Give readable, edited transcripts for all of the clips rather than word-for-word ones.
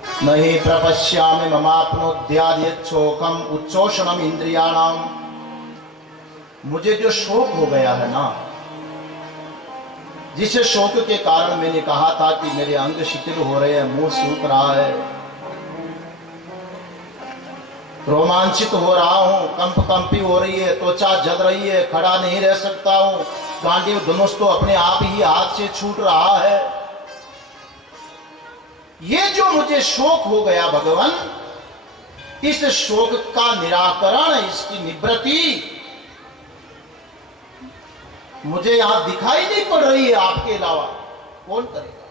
नहीं प्रपश्यामि ममाप्नोद्याद्यच्छोकम उच्चोषणम इंद्रियाणाम। मुझे जो शोक हो गया है ना, जिस शोक के कारण मैंने कहा था कि मेरे अंग शिथिल हो रहे हैं, मुंह सूख रहा है, रोमांचित हो रहा हूं, कंपी हो रही है, त्वचा जल रही है, खड़ा नहीं रह सकता हूं, गांडीव धनुष तो अपने आप ही हाथ से छूट रहा है। ये जो मुझे शोक हो गया भगवान, इस शोक का निराकरण, इसकी निवृत्ति मुझे यहां दिखाई नहीं पड़ रही है, आपके अलावा कौन करेगा।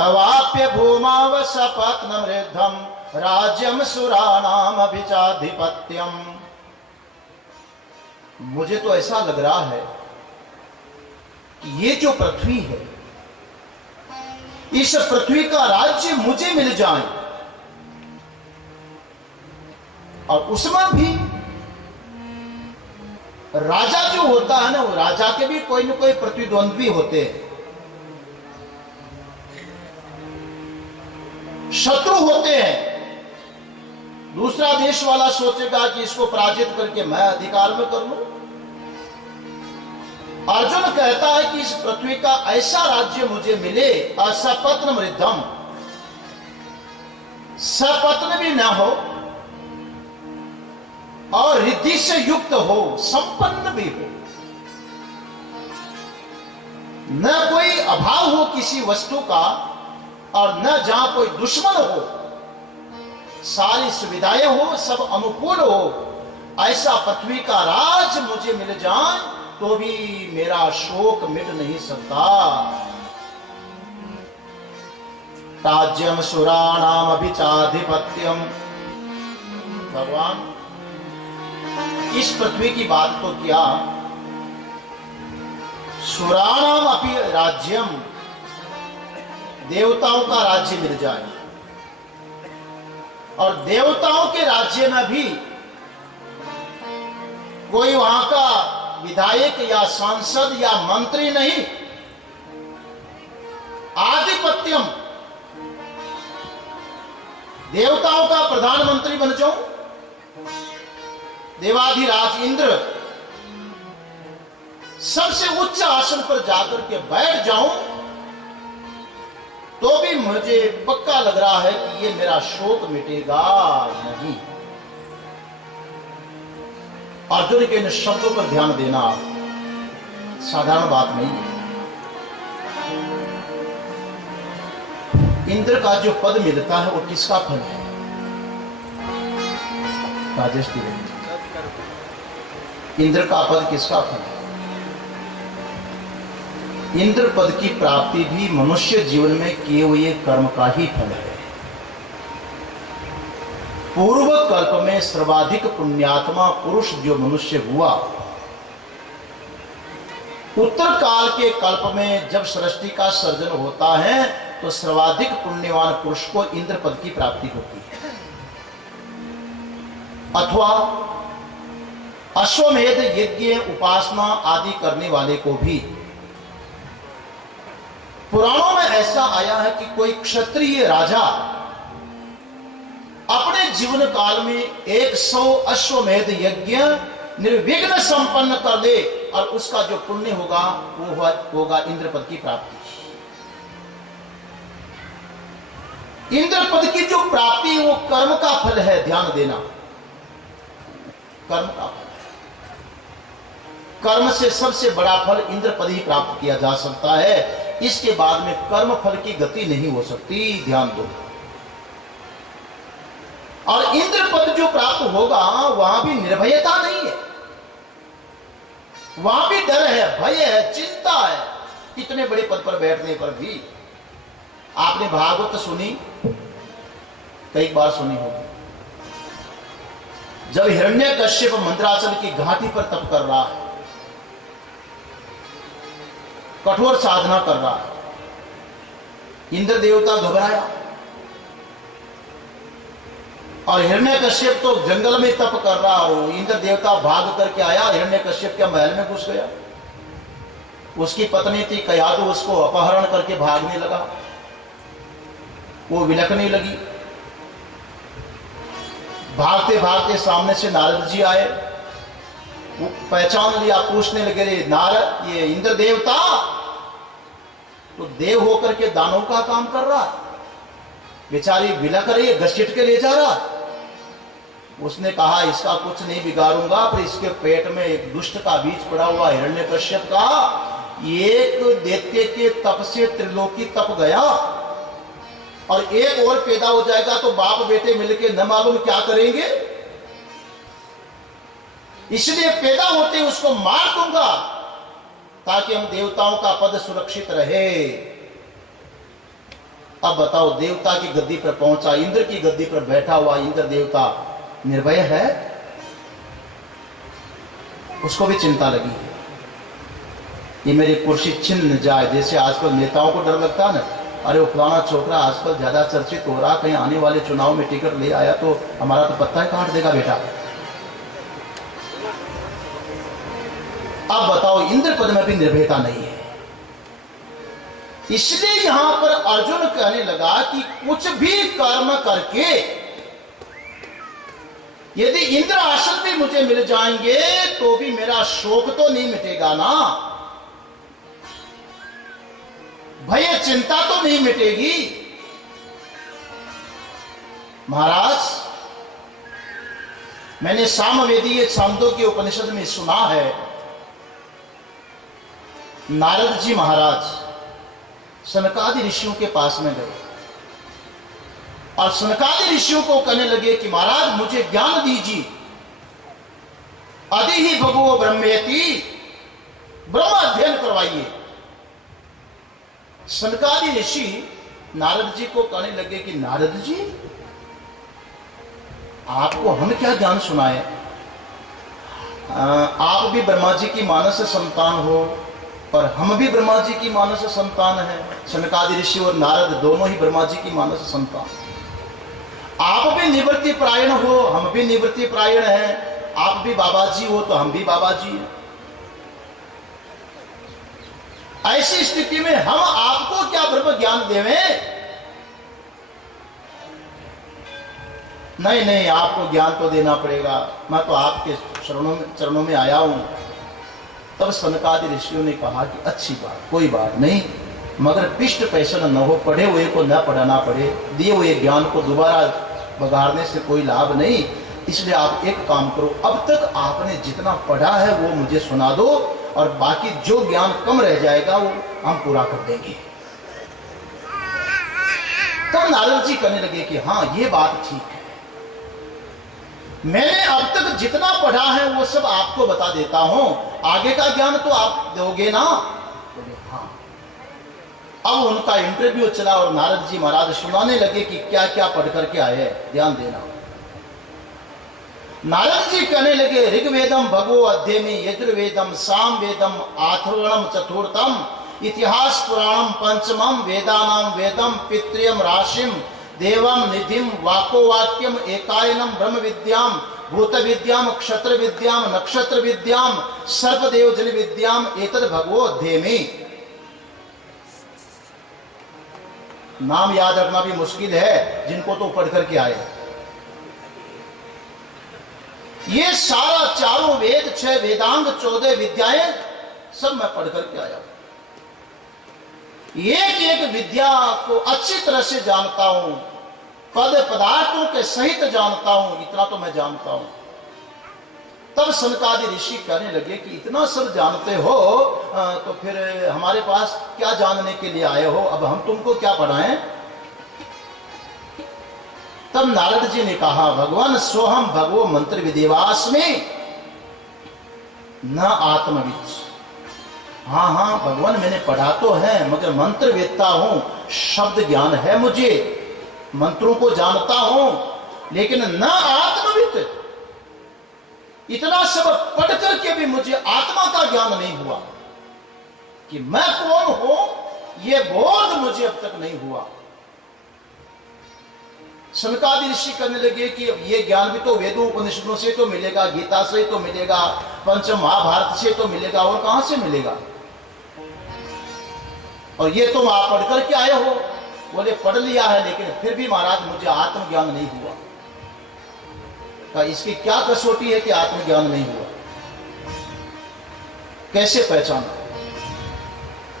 अवाप्य भूमाव सपत्न मृद्धम राज्यम सुराणाम अभिचाधिपत्यम। मुझे तो ऐसा लग रहा है कि ये जो पृथ्वी है, इस पृथ्वी का राज्य मुझे मिल जाए, और उसमें भी राजा जो होता है ना, वो राजा के भी कोई न कोई प्रतिद्वंद्वी होते हैं, शत्रु होते हैं। दूसरा देश वाला सोचेगा कि इसको पराजित करके मैं अधिकार में कर लूं। अर्जुन कहता है कि इस पृथ्वी का ऐसा राज्य मुझे मिले, असपत्न मृद्धम, सपत्न भी ना हो और रिद्धि से युक्त हो, संपन्न भी हो, न कोई अभाव हो किसी वस्तु का, और न जहां कोई दुश्मन हो, सारी सुविधाएं हो, सब अनुकूल हो। ऐसा पृथ्वी का राज मुझे मिल जाए तो भी मेरा शोक मिट नहीं सकता। राज्यम सुराणाम अभिचाधिपत्यम। भगवान, इस पृथ्वी की बात तो क्या, सुराणाम अपि राज्यम, देवताओं का राज्य मिल जाए, और देवताओं के राज्य में भी कोई वहां का विधायक या सांसद या मंत्री नहीं, आधिपत्यम, देवताओं का प्रधानमंत्री बन जाऊं, देवाधिराज इंद्र सबसे उच्च आसन पर जाकर के बैठ जाऊं, तो भी मुझे पक्का लग रहा है कि ये मेरा शोक मिटेगा नहीं। अर्जुन के इन शब्दों पर ध्यान देना साधारण बात नहीं है। इंद्र का जो पद मिलता है वो किसका फल है? राजेश जी, इंद्र का पद किसका फल है? इंद्र पद की प्राप्ति भी मनुष्य जीवन में किए हुए कर्म का ही फल है। पूर्व कल्प में सर्वाधिक पुण्यात्मा पुरुष जो मनुष्य हुआ, उत्तर काल के कल्प में जब सृष्टि का सर्जन होता है तो सर्वाधिक पुण्यवान पुरुष को इंद्र पद की प्राप्ति होती है। अथवा अश्वमेध यज्ञ उपासना आदि करने वाले को भी, पुराणों में ऐसा आया है कि कोई क्षत्रिय राजा अपने जीवन काल में 100 अश्वमेध यज्ञ निर्विघ्न संपन्न कर दे, और उसका जो पुण्य होगा वो होगा इंद्र पद की प्राप्ति। इंद्र पद की जो प्राप्ति वो कर्म का फल है, ध्यान देना, कर्म का फल। कर्म से सबसे बड़ा फल इंद्र पद ही प्राप्त किया जा सकता है, इसके बाद में कर्म फल की गति नहीं हो सकती, ध्यान दो। और इंद्र पद जो प्राप्त होगा वहां भी निर्भयता नहीं है, वहां भी डर है, भय है, चिंता है। इतने बड़े पद पर बैठने पर भी आपने भागवत सुनी, कई बार सुनी होगी, जब हिरण्यकश्यप मंदराचल की घाटी पर तप कर रहा है, कठोर साधना कर रहा है, इंद्र देवता घबराया, और हिरण्यकश्यप तो जंगल में तप कर रहा हो, इंद्र देवता भाग करके आया, हिरण्यकश्यप के महल में घुस गया। उसकी पत्नी थी कयादु, उसको अपहरण करके भागने लगा। वो विलखने लगी। भागते भागते सामने से नारद जी आए, वो पहचान लिया, पूछने लगे, रे नारद, ये इंद्र देवता तो देव होकर के दानव का काम कर रहा, बेचारी विलख रही है, घसीट के ले जा रहा। उसने कहा, इसका कुछ नहीं बिगाड़ूंगा, पर इसके पेट में एक दुष्ट का बीज पड़ा हुआ, हिरण्यकश्यप का, एक दैत्य के तप से त्रिलोकी तप गया, और एक और पैदा हो जाएगा तो बाप बेटे मिलके न मालूम क्या करेंगे, इसलिए पैदा होते उसको मार दूंगा ताकि हम देवताओं का पद सुरक्षित रहे। अब बताओ, देवता की गद्दी पर पहुंचा, इंद्र की गद्दी पर बैठा हुआ इंद्र देवता निर्भय है, उसको भी चिंता लगी, ये मेरी कुर्सी छिन न जाए। जैसे आजकल नेताओं को डर लगता है ना, अरे वो फलाना छोकरा आजकल ज्यादा चर्चित हो रहा, कहीं आने वाले चुनाव में टिकट ले आया तो हमारा तो पत्ता ही काट देगा बेटा। अब बताओ, इंद्र पद में भी निर्भयता नहीं है। इसलिए यहां पर अर्जुन कहने लगा कि कुछ भी कर्म करके यदि इंद्र आसन भी मुझे मिल जाएंगे तो भी मेरा शोक तो नहीं मिटेगा ना, भय चिंता तो नहीं मिटेगी। महाराज, मैंने सामवेदीय छांदों के उपनिषद में सुना है, नारद जी महाराज सनकादि ऋषियों के पास में गए और सनकादि ऋषियों को कहने लगे कि महाराज मुझे ज्ञान दीजिए, अधि ही भगवो ब्रह्मेति, ब्रह्म अध्ययन करवाइए। सनकादि ऋषि नारद जी को कहने लगे कि नारद जी, आपको हम क्या ज्ञान सुनाए, आप भी ब्रह्मा जी की मानस संतान हो और हम भी ब्रह्मा जी की मानस संतान है। सनकादि ऋषि और नारद दोनों ही ब्रह्मा जी की मानस संतान। आप भी निवृत्ति परायण हो, हम भी निवृत्ति परायण हैं, आप भी बाबा जी हो तो हम भी बाबा जी हैं। ऐसी स्थिति में हम आपको क्या ब्रह्म ज्ञान देवें? नहीं नहीं, आपको ज्ञान तो देना पड़ेगा, मैं तो आपके चरणों में आया हूं। तब सनकादि ऋषियों ने कहा कि अच्छी बात, कोई बात नहीं, मगर पिष्ट पैसन न हो, पढ़े हुए को न पढ़ाना पड़े, दिए हुए ज्ञान को दोबारा बगाड़ने से कोई लाभ नहीं। इसलिए आप एक काम करो, अब तक आपने जितना पढ़ा है वो मुझे सुना दो, और बाकी जो ज्ञान कम रह जाएगा वो हम पूरा कर देंगे। तब नारद जी कहने लगे कि हाँ, ये बात ठीक है, मैंने अब तक जितना पढ़ा है वो सब आपको बता देता हूं, आगे का ज्ञान तो आप दोगे ना? हाँ। अब उनका इंटरव्यू चला और नारद जी महाराज सुनाने लगे कि क्या क्या पढ़ करके आए, ध्यान देना। नारद जी कहने लगे, ऋग्वेदम भगवो अध्ययमी, यजुर्वेदम सामवेदम अथर्वणम चतुर्थम, इतिहास पुराणम पंचमम, वेदानाम वेदम पितृयम राशिम, देवम निधिम, वाको वाक्यम, एकायनम, ब्रह्म विद्याम, भूत विद्याम, क्षत्र विद्याम, नक्षत्र विद्याम, सर्पदेव जन विद्याम, एतद भगवो अध्ययमी। नाम याद रखना भी मुश्किल है जिनको तो पढ़ करके आए। ये सारा चारों वेद, 6 वेदांग, 14 विद्याएं सब मैं पढ़ करके आया। एक एक विद्या को अच्छी तरह से जानता हूं, पद पदार्थों के सहित जानता हूं, इतना तो मैं जानता हूं। तब सनकादि ऋषि कहने लगे कि इतना सब जानते हो तो फिर हमारे पास क्या जानने के लिए आए हो, अब हम तुमको क्या पढ़ाएं? तब नारद जी ने कहा, भगवान सोहम भगवो मंत्र विदेवास्मि न आत्मविद। हाँ हाँ भगवान, मैंने पढ़ा तो है मगर मंत्र वेदता हूं, शब्द ज्ञान है मुझे, मंत्रों को जानता हूं, लेकिन न आत्मविद। इतना सब पढ़ करके भी मुझे आत्मा का ज्ञान नहीं हुआ कि मैं कौन हूं, यह बोध मुझे अब तक नहीं हुआ। सनकादि ऋषि कहने लगे कि ये ज्ञान भी तो वेदों उपनिषदों से तो मिलेगा, गीता से तो मिलेगा, पंच महाभारत से तो मिलेगा, और कहां से मिलेगा? और ये तुम आप पढ़ करके आए हो, बोले पढ़ लिया है लेकिन फिर भी महाराज मुझे आत्मज्ञान नहीं हुआ। कहा इसकी क्या कसौटी है कि आत्मज्ञान नहीं हुआ, कैसे पहचाना?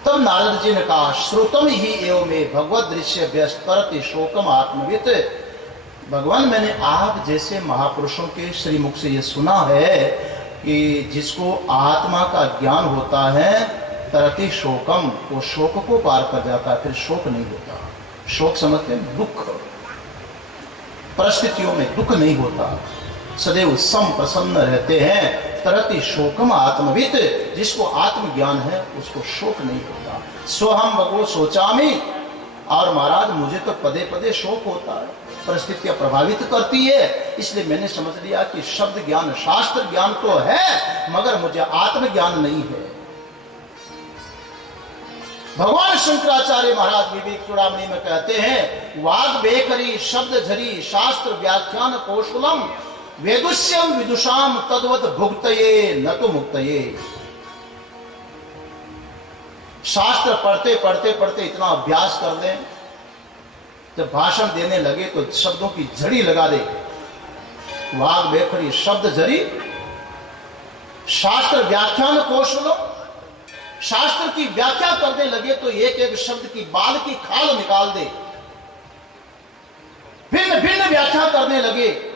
तब नारद जी ने कहा श्रुतम ही एवं में भगवत दृश्य व्यस्तरति शोकम आत्मवित। भगवान मैंने आप जैसे महापुरुषों के श्री मुख से यह सुना है कि जिसको आत्मा का ज्ञान होता है तरति शोकम, वो शोक को पार कर जाता है, फिर शोक नहीं होता। शोक समझते हैं दुख, परिस्थितियों में दुख नहीं होता, सदैव सम प्रसन्न रहते हैं। तरति शोकम आत्मवित, जिसको आत्मज्ञान है उसको शोक नहीं होता। स्वहम भगवो सोचामी, और महाराज मुझे तो पदे पदे शोक होता है, परिस्थितियां प्रभावित करती है, इसलिए मैंने समझ लिया कि शब्द ज्ञान शास्त्र ज्ञान तो है मगर मुझे आत्मज्ञान नहीं है। भगवान शंकराचार्य महाराज विवेक चूड़ामणि में कहते हैं वाग बेकरी शब्द झरी शास्त्र व्याख्यान कौशलम वेदुष्यम विदुषाम तद्वत भुक्तये न तो मुक्तये। शास्त्र पढ़ते पढ़ते पढ़ते इतना अभ्यास कर दें, जब भाषण देने लगे तो शब्दों की झड़ी लगा दे। वाग बेखरी शब्द झड़ी, शास्त्र व्याख्यान कौशलो, शास्त्र की व्याख्या करने लगे तो एक एक शब्द की बाल की खाल निकाल दे, भिन्न भिन्न व्याख्या करने लगे।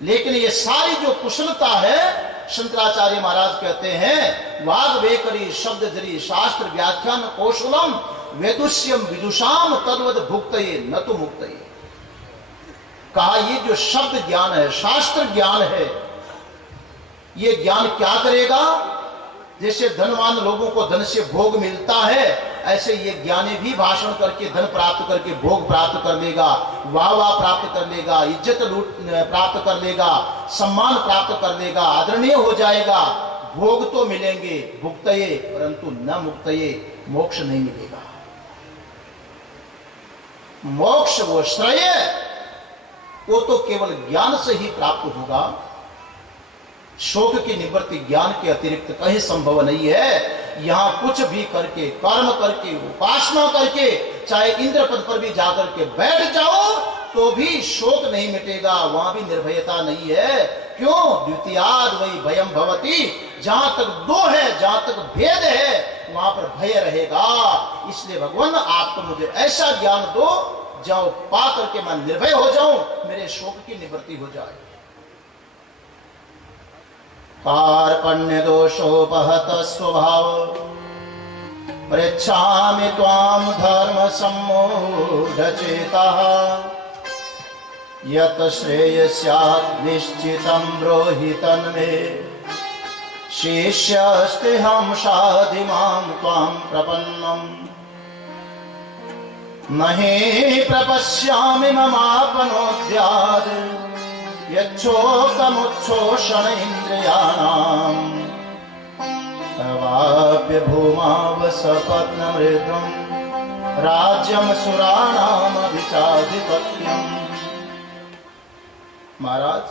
लेकिन ये सारी जो कुशलता है, शंकराचार्य महाराज कहते हैं वाग बेकरी शब्द जरी शास्त्र व्याख्यान कौशलम वेदुष्यम विदुषाम तद्वत भुक्तये न तो मुक्तये। कहा ये जो शब्द ज्ञान है, शास्त्र ज्ञान है, ये ज्ञान क्या करेगा? जैसे धनवान लोगों को धन से भोग मिलता है, ऐसे ये ज्ञानी भी भाषण करके धन प्राप्त करके भोग प्राप्त कर लेगा, वाह वाह प्राप्त कर लेगा, इज्जत लूट प्राप्त कर लेगा, सम्मान प्राप्त कर लेगा, आदरणीय हो जाएगा, भोग तो मिलेंगे भुक्तये परंतु न मुक्तये, मोक्ष नहीं मिलेगा। मोक्ष वो श्रेय वो तो केवल ज्ञान से ही प्राप्त होगा। शोक की निवृत्ति ज्ञान के अतिरिक्त कहीं संभव नहीं है। यहां कुछ भी करके, कर्म करके, उपासना करके, चाहे इंद्र पद पर भी जाकर के बैठ जाओ तो भी शोक नहीं मिटेगा, वहां भी निर्भयता नहीं है। क्यों? द्वितीयाद वही भयम भवती, जहां तक दो है, जहां तक भेद है वहां पर भय रहेगा। इसलिए भगवान आप तो मुझे ऐसा ज्ञान दो जाओ पा करके मैं निर्भय हो जाऊं, मेरे शोक की निवृत्ति हो जाए। कार्पण्य दोषोपहत स्वभाव पृच्छामि त्वां धर्म सम्मूढचेतः यत् श्रेयस्यात् निश्चितं ब्रूहि तन्मे शिष्यस्तेऽहं शाधिमां त्वां प्रपन्नम् न हि प्रपश्यामि ममापनोद्यात् यच्छोकमुच्छोषण इन्द्रियाणाम् तवाप्य भूमावसपत्नमृतं राज्यं सुराणाम् अभिचाधिपत्यम्। महाराज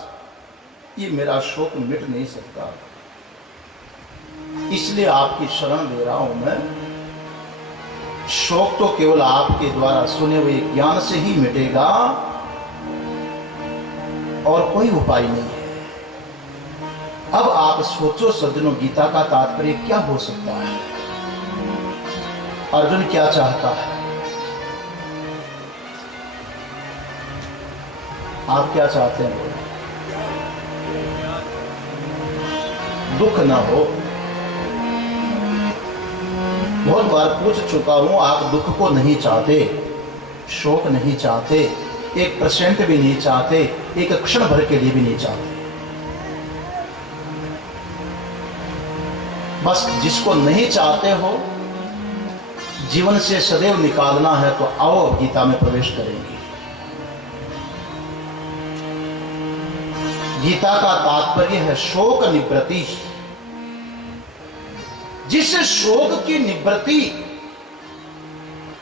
ये मेरा शोक मिट नहीं सकता, इसलिए आपकी शरण ले रहा हूं मैं। शोक तो केवल आपके द्वारा सुने हुए ज्ञान से ही मिटेगा और कोई उपाय नहीं है। अब आप सोचो सज्जनों, गीता का तात्पर्य क्या हो सकता है? अर्जुन क्या चाहता है? आप क्या चाहते हैं? दुख ना हो। बहुत बार पूछ चुका हूं, आप दुख को नहीं चाहते, शोक नहीं चाहते, 1% भी नहीं चाहते, एक क्षण भर के लिए भी नहीं चाहते। बस जिसको नहीं चाहते हो, जीवन से सदैव निकालना है तो आओ गीता में प्रवेश करेंगे। गीता का तात्पर्य है शोक निवृत्ति। जिस शोक की निवृत्ति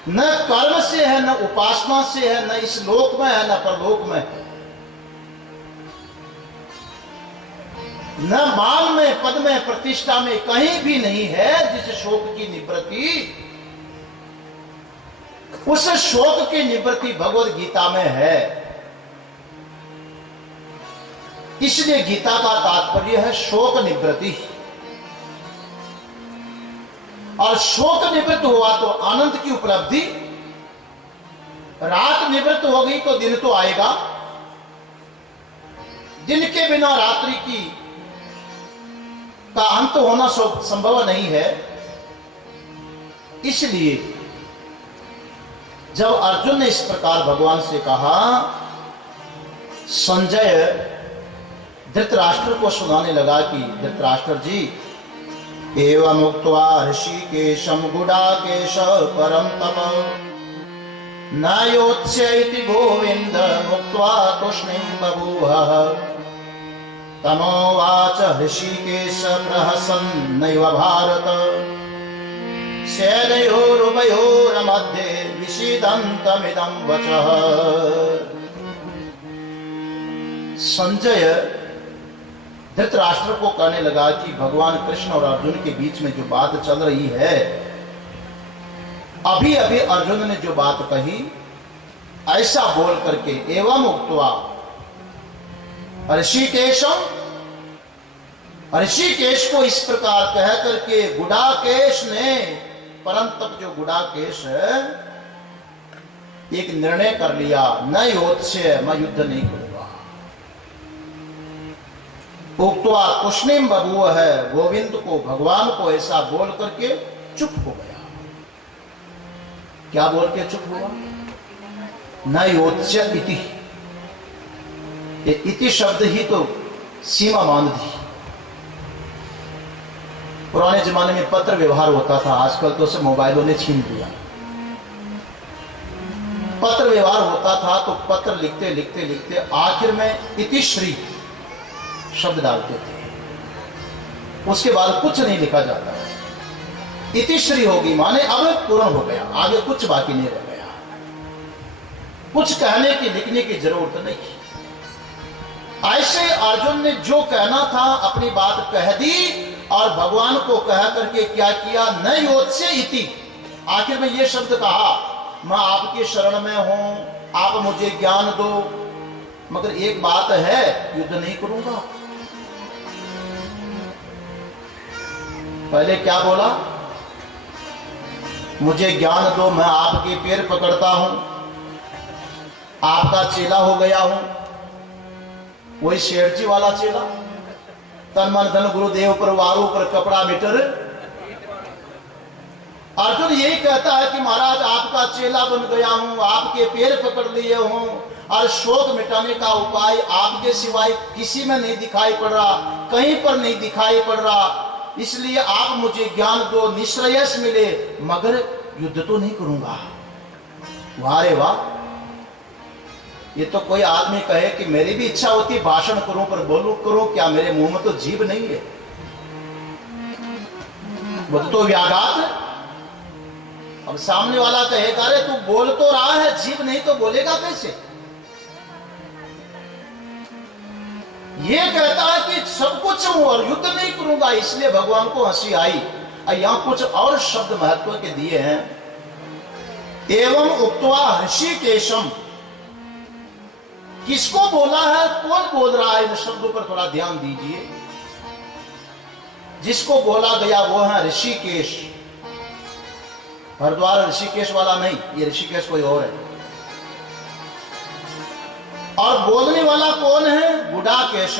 न कर्म से है, न उपासना से है, न इस लोक में है, न परलोक में है, न मान में, पद में, प्रतिष्ठा में, कहीं भी नहीं है। जिस शोक की निवृत्ति उस शोक की निवृत्ति भगवद गीता में है। इसलिए गीता का तात्पर्य है शोक निवृत्ति। और शोक निवृत्त हुआ तो आनंद की उपलब्धि, रात निवृत्त हो गई तो दिन तो आएगा, दिन के बिना रात्रि की का अंत होना संभव नहीं है। इसलिए जब अर्जुन ने इस प्रकार भगवान से कहा, संजय धृतराष्ट्र को सुनाने लगा कि धृतराष्ट्र जी, एवं उक्त्वा ऋषिकेशं गुडाकेश परम तप न योत्स्य इति गोविंद मुक्त्वा तूष्णीं बभूवः। तमोवाच ऋषिकेश प्रहसन्नैव भारत सेनयोरुभयोर्मध्ये विषीदन्तमिदं वचः। संजय धृतराष्ट्र को कहने लगा कि भगवान कृष्ण और अर्जुन के बीच में जो बात चल रही है, अभी अभी अर्जुन ने जो बात कही, ऐसा बोल करके एवं उक्त्वा ऋषिकेशम, ऋषिकेश को इस प्रकार कह करके गुडाकेश ने, परंतप जो गुडाकेश है, एक निर्णय कर लिया, न योत्स्य, मैं युद्ध नहीं करूंगा। उक्त्वा तूष्णीं बभूव है, गोविंद को, भगवान को ऐसा बोल करके चुप हो गया। क्या बोल के चुप हुआ? न योत्स्य इति, ये इति शब्द ही तो सीमा मान दी। पुराने जमाने में पत्र व्यवहार होता था, आजकल तो सब मोबाइलों ने छीन लिया। पत्र व्यवहार होता था तो पत्र लिखते लिखते लिखते आखिर में इतिश्री शब्द डालते थे, उसके बाद कुछ नहीं लिखा जाता। इतिश्री होगी माने अब पूर्ण हो गया, आगे कुछ बाकी नहीं रह गया, कुछ कहने की लिखने की जरूरत नहीं। ऐसे अर्जुन ने जो कहना था अपनी बात कह दी और भगवान को कह करके क्या किया, न योत्स्य इति, आखिर में ये शब्द कहा, मैं आपके शरण में हूं, आप मुझे ज्ञान दो, मगर एक बात है, युद्ध नहीं करूंगा। पहले क्या बोला? मुझे ज्ञान दो, मैं आपके पैर पकड़ता हूं, आपका चेला हो गया हूं। वही शेठ जी वाला चेला, तन मन धन गुरुदेव पर वारू पर कपड़ा मीटर। अर्जुन यही कहता है कि महाराज आपका चेला बन गया हूं, आपके पैर पकड़ लिए हूं, और शोक मिटाने का उपाय आपके सिवाय किसी में नहीं दिखाई पड़ रहा, कहीं पर नहीं दिखाई पड़ रहा, इसलिए आप मुझे ज्ञान दो, निश्रेयस मिले, मगर युद्ध तो नहीं करूंगा। वाह रे वाह, ये तो कोई आदमी कहे कि मेरी भी इच्छा होती भाषण करूं पर बोलूं करूं क्या, मेरे मुंह में तो जीभ नहीं है, वो तो व्याघात है। अब सामने वाला कहेगा अरे तू बोल तो रहा है, जीभ नहीं तो बोलेगा कैसे? ये कहता है कि सब कुछ हूं और युद्ध नहीं करूंगा, इसलिए भगवान को हंसी आई। यहां कुछ और शब्द महत्व के दिए हैं। एवं उक्त्वा ऋषिकेशम, किसको बोला है, कौन बोल रहा है, इन शब्दों पर थोड़ा ध्यान दीजिए। जिसको बोला गया वो है ऋषिकेश, हरिद्वार ऋषिकेश वाला नहीं, ये ऋषिकेश कोई और है। और बोलने वाला कौन है? गुडाकेश।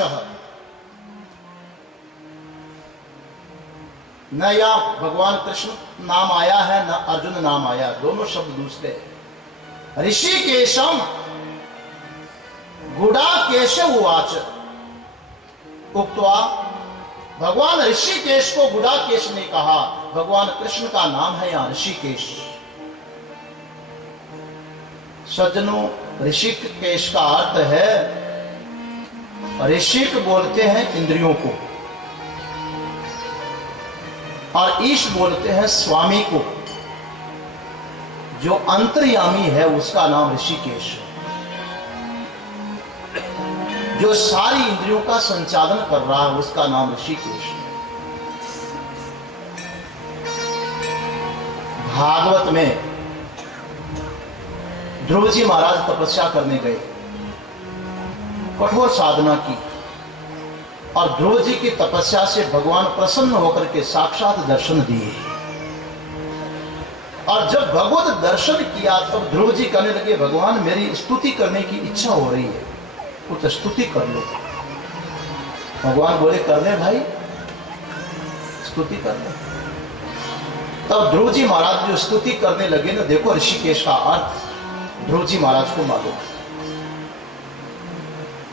न या भगवान कृष्ण नाम आया है न अर्जुन नाम आया, दोनों शब्द दूसरे हैं। ऋषिकेशम गुडाकेश उवाच उक्त्वा, भगवान ऋषिकेश को गुडाकेश ने कहा, भगवान कृष्ण का नाम है यहां ऋषिकेश। सज्जनों, ऋषिकेश का अर्थ है, ऋषिक बोलते हैं इंद्रियों को और ईश बोलते हैं स्वामी को। जो अंतर्यामी है उसका नाम ऋषिकेश है, जो सारी इंद्रियों का संचालन कर रहा है उसका नाम ऋषिकेश है। भागवत में ध्रुव जी महाराज तपस्या करने गए, कठोर साधना की, और ध्रुव जी की तपस्या से भगवान प्रसन्न होकर के साक्षात दर्शन दिए। और जब भगवत दर्शन किया तब ध्रुव जी कहने लगे, भगवान मेरी स्तुति करने की इच्छा हो रही है, कुछ स्तुति कर लो। भगवान बोले, कर ले भाई, स्तुति कर ले। तब ध्रुव जी महाराज जो स्तुति करने लगे ना, देखो ऋषिकेश का अर्थ ध्रुव जी महाराज को मालूम।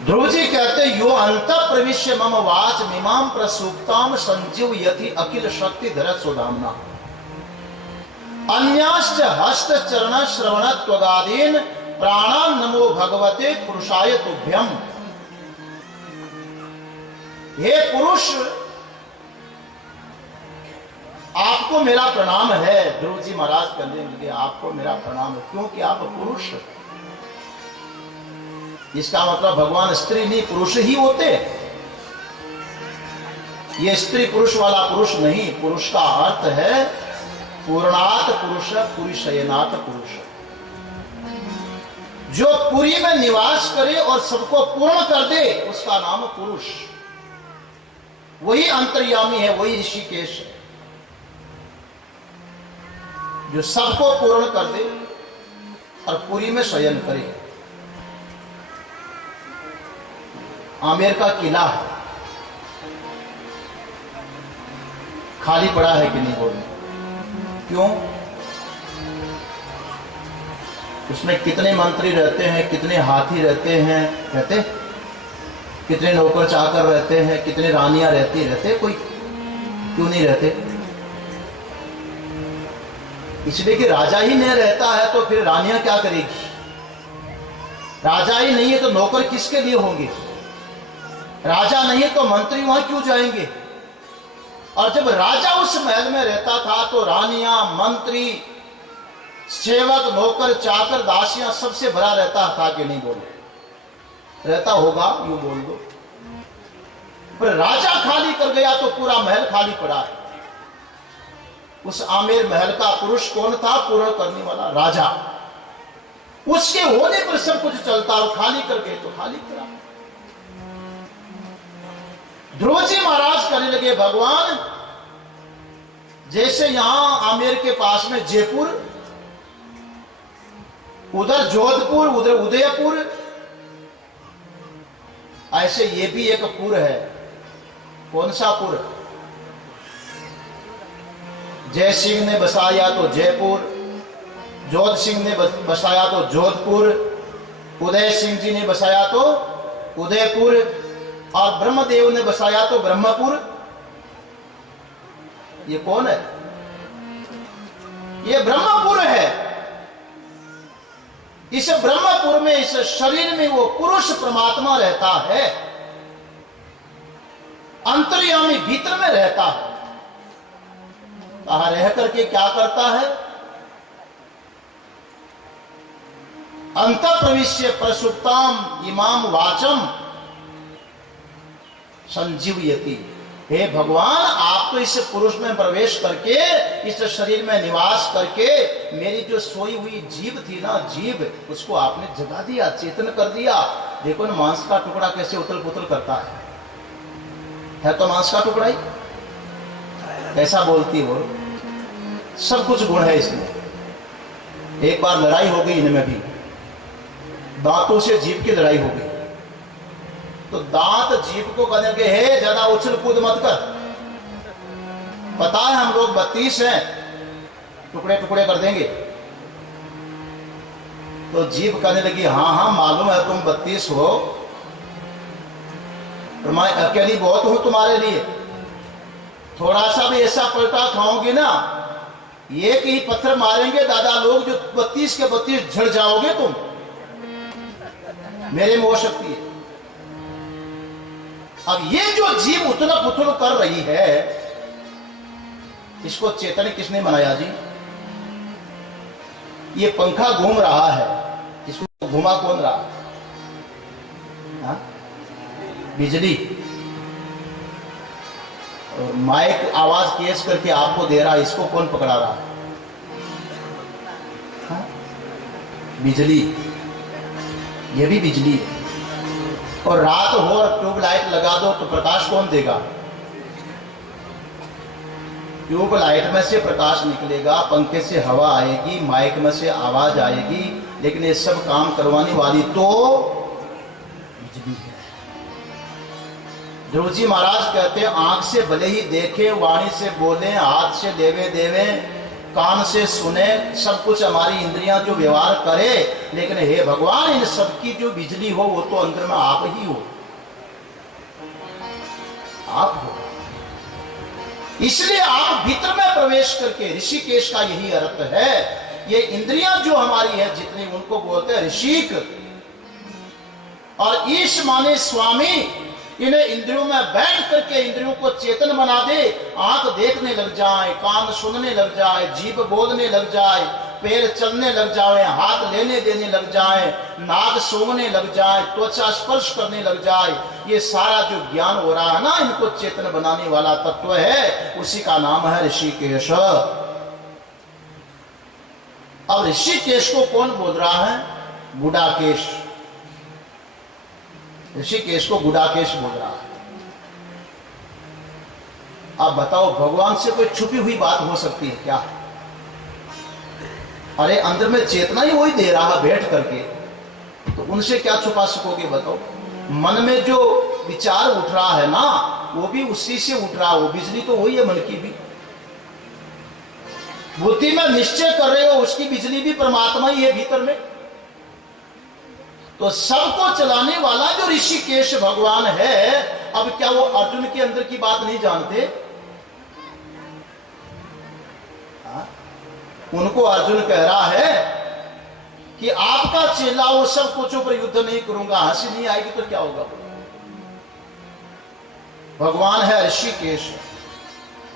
ध्रुव जी कहते, यो अंत प्रविश्य मम वाच मिमाम प्रसूक्ताम संजीव यति अखिल शक्ति धर सुधामना अन्याश्च हस्त चरण श्रवण त्वगादीन प्राणान नमो भगवते पुरुषाय तुभ्यम। हे पुरुष, आपको मेरा प्रणाम है। ध्रुव जी महाराज कहने लगे, आपको मेरा प्रणाम है क्योंकि आप पुरुष। इसका मतलब भगवान स्त्री नहीं पुरुष ही होते। ये स्त्री पुरुष वाला पुरुष नहीं, पुरुष का अर्थ है पूर्णात पुरुष, पुरुषयनाथ पुरुष, जो पुरी में निवास करे और सबको पूर्ण कर दे, उसका नाम पुरुष। वही अंतर्यामी है, वही ऋषिकेश है, जो सबको पूर्ण कर दे और पुरी में शयन करे। आमेर का किला है, खाली पड़ा है कि नहीं बोले? क्यों? उसमें कितने मंत्री रहते हैं, कितने हाथी रहते हैं, रहते कितने नौकर चाकर रहते हैं, कितने रानियां रहते कोई क्यों नहीं रहते? इसलिए कि राजा ही नहीं रहता है तो फिर रानियां क्या करेगी? राजा ही नहीं है तो नौकर किसके लिए होंगे? राजा नहीं है तो मंत्री वहां क्यों जाएंगे? और जब राजा उस महल में रहता था तो रानियां, मंत्री, सेवक, नौकर, चाकर, दासियां सबसे भरा रहता था कि नहीं बोलो? रहता होगा, यूं बोल दो। पर राजा खाली कर गया तो पूरा महल खाली पड़ा है। उस आमेर महल का पुरुष कौन था? पूर्ण करने वाला राजा। उसके होने पर सब कुछ चलता, और खाली कर गए तो खाली करा। ध्रुव जी महाराज कहने लगे, भगवान जैसे यहां आमेर के पास में जयपुर, उधर जोधपुर, उधर उदयपुर, ऐसे ये भी एक पुर है। कौन सा पुर? जय सिंह ने बसाया तो जयपुर, जोध सिंह ने बसाया तो जोधपुर, उदय सिंह जी ने बसाया तो उदयपुर, और ब्रह्मदेव ने बसाया तो ब्रह्मपुर। ये कौन है? ये ब्रह्मपुर है। इस ब्रह्मपुर में, इस शरीर में वो पुरुष परमात्मा रहता है, अंतर्यामी भीतर में रहता है। कहां रह करके क्या करता है? अंत प्रविश्य प्रसुप्ताम इमाम वाचम संजीवयति। हे भगवान, आप तो इस पुरुष में प्रवेश करके, इस शरीर में निवास करके, मेरी जो सोई हुई जीव थी ना, जीव, उसको आपने जगा दिया, चेतन कर दिया। देखो ना, मांस का टुकड़ा कैसे उथल पुथल करता है तो मांस का टुकड़ा ही ऐसा बोलती हो। सब कुछ गुण है इसमें। एक बार लड़ाई हो गई इनमें भी, दांतों से जीभ की लड़ाई हो गई, तो दांत जीभ को कहने लगे, हे ज्यादा उछल कूद मत कर, पता है हम लोग 32 हैं, टुकड़े टुकड़े कर देंगे। तो जीभ कहने लगी, हाँ हाँ मालूम है तुम 32 हो, पर मैं अकेली बहुत हूं तुम्हारे लिए। थोड़ा सा भी ऐसा पलटा खाओगी ना, एक ही पत्थर मारेंगे दादा लोग, जो 32 के 32 झड़ जाओगे तुम। मेरे में वो शक्ति है। अब ये जो जीव उथल पुथल कर रही है, इसको चेतन किसने बनाया जी? ये पंखा घूम रहा है, इसको घुमा कौन रहा? बिजली। और माइक आवाज केस करके आपको दे रहा है, इसको कौन पकड़ा रहा है? बिजली, ये भी बिजली है। और रात हो और ट्यूबलाइट लगा दो तो प्रकाश कौन देगा? ट्यूबलाइट में से प्रकाश निकलेगा, पंखे से हवा आएगी, माइक में से आवाज आएगी, लेकिन ये सब काम करवाने वाली तो बिजली है। ध्रुव जी महाराज कहते हैं, आंख से भले ही देखे, वाणी से बोले, हाथ से देवे देवे, कान से सुने, सब कुछ हमारी इंद्रियां जो व्यवहार करे, लेकिन हे भगवान इन सबकी जो बिजली हो वो तो अंदर में आप ही हो, आप हो। इसलिए आप भीतर में प्रवेश करके, ऋषिकेश का यही अर्थ है, ये इंद्रियां जो हमारी है जितनी, उनको बोलते हैं ऋषिक। और ईश माने स्वामी, इन्हें इंद्रियों में बैठ करके इंद्रियों को चेतन बना दे। आंख देखने लग जाए, कान सुनने लग जाए, जीभ बोलने लग जाए, पैर चलने लग जाए, हाथ लेने देने लग जाए, नाक सूंघने लग जाए, त्वचा स्पर्श करने लग जाए। ये सारा जो ज्ञान हो रहा है ना, इनको चेतन बनाने वाला तत्व है, उसी का नाम है ऋषिकेश। अब ऋषिकेश को कौन बोल रहा है? गुडाकेश। ऋषिकेश को गुडाकेश बोल रहा है। अब बताओ, भगवान से कोई छुपी हुई बात हो सकती है क्या? अरे अंदर में चेतना ही वही दे रहा है बैठ करके, तो उनसे क्या छुपा सकोगे बताओ? मन में जो विचार उठ रहा है ना, वो भी उसी से उठ रहा है, वो बिजली तो वही है मन की भी। बुद्धि में निश्चय कर रहे हो, उसकी बिजली भी परमात्मा ही है भीतर में। तो सबको चलाने वाला जो ऋषिकेश भगवान है, अब क्या वो अर्जुन के अंदर की बात नहीं जानते? उनको अर्जुन कह रहा है कि आपका चेला वो सब कुछ पर युद्ध नहीं करूंगा, हंसी नहीं आएगी तो क्या होगा? भगवान है ऋषिकेश,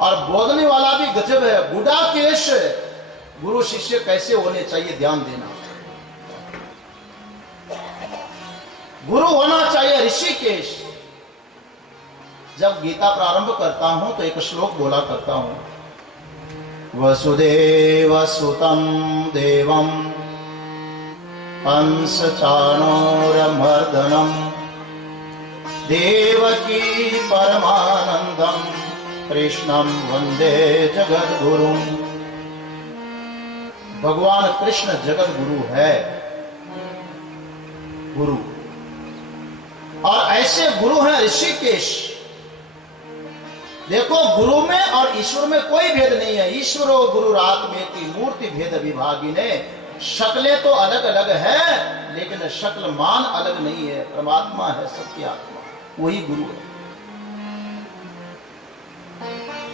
और बोलने वाला भी गजब है, गुडाकेश। गुरु शिष्य कैसे होने चाहिए, ध्यान देना। गुरु होना चाहिए ऋषिकेश। जब गीता प्रारंभ करता हूं तो एक श्लोक बोला करता हूं, वसुदेव सुतं देवं कंसचाणूरमर्दनं देवकी परमानंदं कृष्णं वंदे जगद्गुरुं। भगवान कृष्ण जगत गुरु है, गुरु। और ऐसे गुरु हैं ऋषिकेश। देखो, गुरु में और ईश्वर में कोई भेद नहीं है। ईश्वरो गुरुरात्मेति मूर्ति भेद विभागिने। शक्लें तो अलग अलग है, लेकिन शक्ल मान अलग नहीं है। परमात्मा है सत्य आत्मा, वही गुरु है।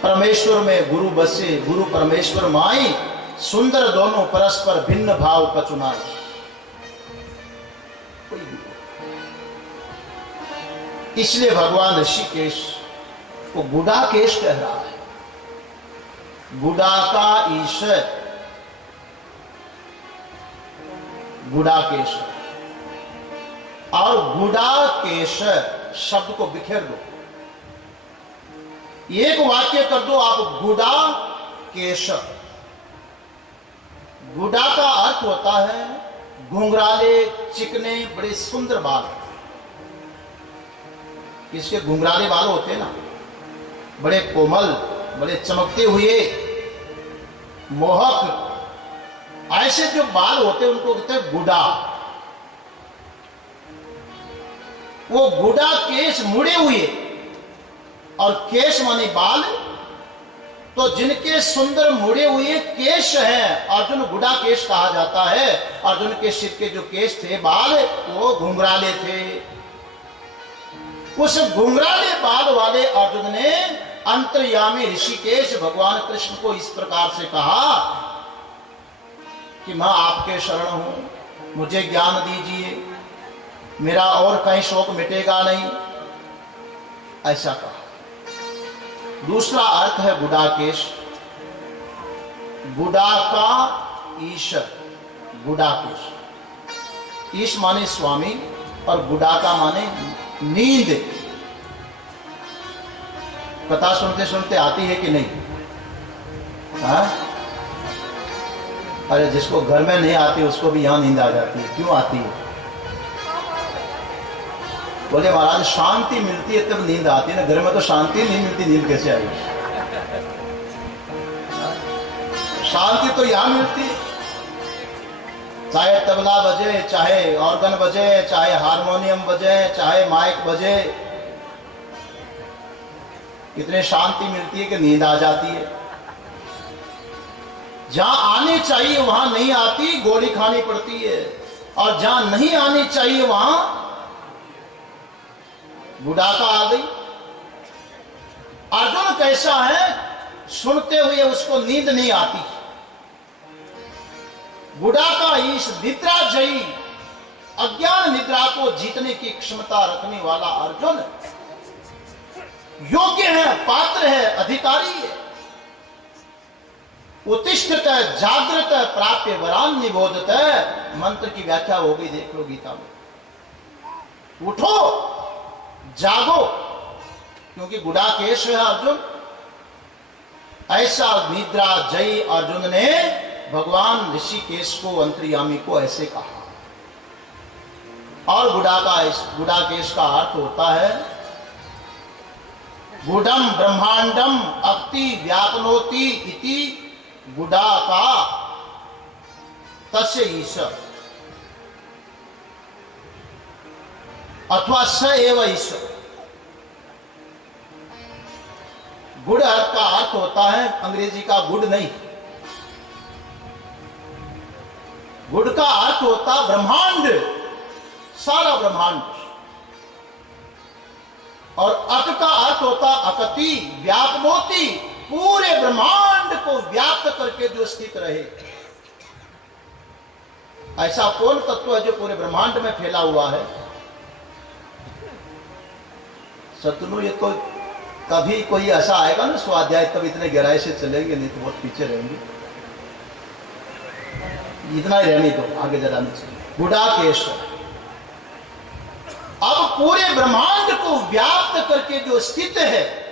परमेश्वर में गुरु बसे, गुरु परमेश्वर माई, सुंदर दोनों परस्पर भिन्न भाव कचुनाई। इसलिए भगवान ऋषिकेश को गुडाकेश कह रहा है। गुडा का ईश्वर, गुडाकेश। और गुडाकेश शब्द को बिखेर दो, एक वाक्य कर दो आप, गुडाकेश। गुडा का अर्थ होता है घुंघराले, चिकने, बड़े सुंदर बाल। इसके घुंघराले बाल होते हैं ना, बड़े कोमल, बड़े चमकते हुए, मोहक, ऐसे जो बाल होते हैं उनको कहते हैं गुडा। वो गुडा केश मुड़े हुए, और केश माने बाल, तो जिनके सुंदर मुड़े हुए केश हैं, अर्जुन गुडा केश कहा जाता है। अर्जुन के सिर के जो केश थे, बाल, वो घुंघराले थे। उस घुंघराले बाल वाले अर्जुन ने अंतर्यामी ऋषिकेश भगवान कृष्ण को इस प्रकार से कहा कि मैं आपके शरण हूं, मुझे ज्ञान दीजिए, मेरा और कहीं शौक मिटेगा नहीं, ऐसा कहा। दूसरा अर्थ है गुडाकेश, गुडा का ईश्वर, गुडाकेश। ईश माने स्वामी और गुडा का माने नींद। कथा सुनते सुनते आती है कि नहीं? हाँ? अरे जिसको घर में नहीं आती उसको भी यहां नींद आ जाती है। क्यों आती है? बोले महाराज शांति मिलती है तब नींद आती है ना, घर में तो शांति नहीं मिलती, नींद कैसे आएगी? शांति तो यहां मिलती है। चाहे तबला बजे, चाहे ऑर्गन बजे, चाहे हारमोनियम बजे, चाहे माइक बजे, इतनी शांति मिलती है कि नींद आ जाती है। जहां आनी चाहिए वहां नहीं आती, गोली खानी पड़ती है। और जहां नहीं आनी चाहिए वहां बुढ़ापा आ गई। अर्जुन कैसा है? सुनते हुए उसको नींद नहीं आती। बुढ़ापा इस निद्रा जयी अज्ञान निद्रा को जीतने की क्षमता रखने वाला अर्जुन योग्य है, पात्र है, अधिकारी है। उत्तिष्ठत जागृत प्राप्य वरान निबोधत, मंत्र की व्याख्या हो गई, देख लो गीता में। उठो, जागो, क्योंकि गुडाकेश है अर्जुन। ऐसा निद्रा जयी अर्जुन ने भगवान ऋषिकेश को, अंतर्यामी को ऐसे कहा। और गुडाकेश का अर्थ होता है गुडम ब्रह्मांडम अक्ति व्यापनोति इति गुडाका तस्य ईश, अथवा स एव ईश। गुड अर्थ का अर्थ होता है, अंग्रेजी का गुड नहीं, गुड का अर्थ होता ब्रह्मांड, सारा ब्रह्मांड। और अक का अर्थ होता अकति, व्यापनोति, पूरे ब्रह्मांड को व्याप्त करके जो स्थित रहे। ऐसा कौन तत्व है जो पूरे ब्रह्मांड में फैला हुआ है? शत्रु, ये तो कभी कोई ऐसा आएगा ना स्वाध्याय, तब इतने गहराई से चलेंगे, नहीं तो बहुत पीछे रहेंगे। इतना ही रहने दो, आगे जरा नहीं चाहिए। गुडाकेश अब पूरे ब्रह्मांड को व्याप्त करके जो स्थित है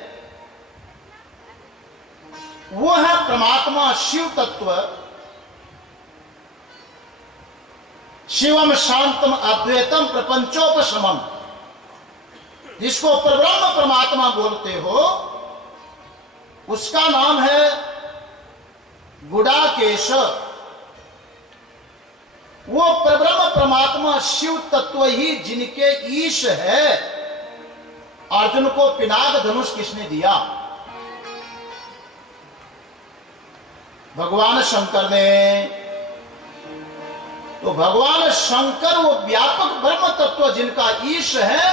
वो है परमात्मा, शिव तत्व। शिवम शांतम अद्वैतम प्रपंचोपशमम, जिसको परब्रह्म परमात्मा बोलते हो, उसका नाम है गुडाकेश। वो परब्रह्म परमात्मा शिव तत्व ही जिनके ईश है। अर्जुन को पिनाक धनुष किसने दिया? भगवान शंकर ने। तो भगवान शंकर वो व्यापक ब्रह्म तत्व जिनका ईश है,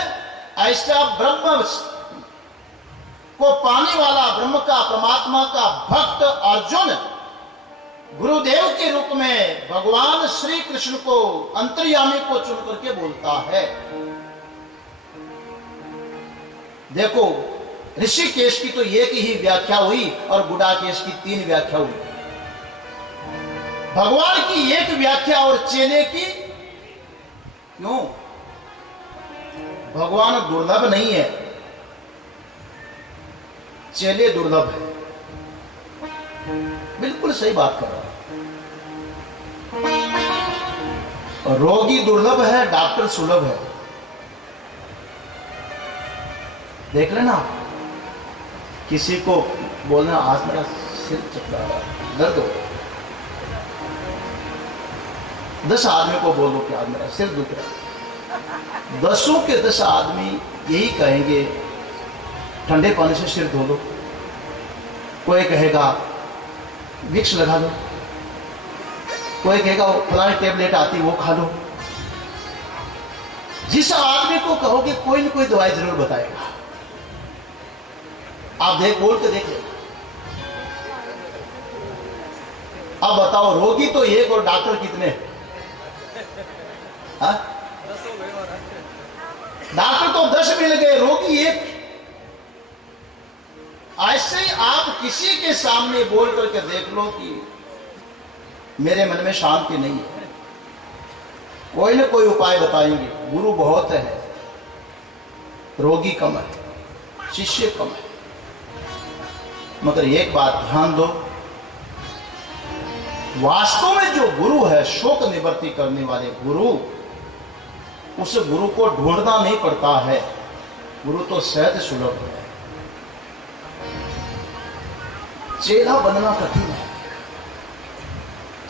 ऐसा ब्रह्म को पाने वाला, ब्रह्म का, परमात्मा का भक्त अर्जुन गुरुदेव के रूप में भगवान श्री कृष्ण को, अंतर्यामी को चुन करके बोलता है। देखो, ऋषिकेश की तो एक ही व्याख्या हुई और गुडाकेश की 3 व्याख्या हुई। भगवान की एक व्याख्या और चेले की क्यों? भगवान दुर्लभ नहीं है, चेले दुर्लभ है। बिल्कुल सही बात कर रहा हूं। रोगी दुर्लभ है, डॉक्टर सुलभ है। देख लेना, किसी को बोलना आज मेरा सिर चकरा रहा है, दर्द हो, 10 आदमी को बोलो कि आज मेरा सिर दुख रहा है, 10 के 10 आदमी यही कहेंगे ठंडे पानी से सिर धो लो। कोई कहेगा विक्स लगा लो, कोई कहेगा फलानी टेबलेट आती वो खा लो। जिस आदमी को कहोगे कोई न कोई दवाई जरूर बताएगा। आप बोल के देख लेना। अब बताओ, रोगी तो एक और डॉक्टर कितने? डॉक्टर तो 10 मिल गए, रोगी एक। ऐसे ही आप किसी के सामने बोल करके देख लो कि मेरे मन में शांति नहीं है, कोई ना कोई उपाय बताएंगे। गुरु बहुत है, रोगी कम है, शिष्य कम है। मगर एक बात ध्यान दो, वास्तव में जो गुरु है, शोक निवृत्ति करने वाले गुरु, उस गुरु को ढूंढना नहीं पड़ता है। गुरु तो सहज सुलभ है। चेला बनना कठिन है,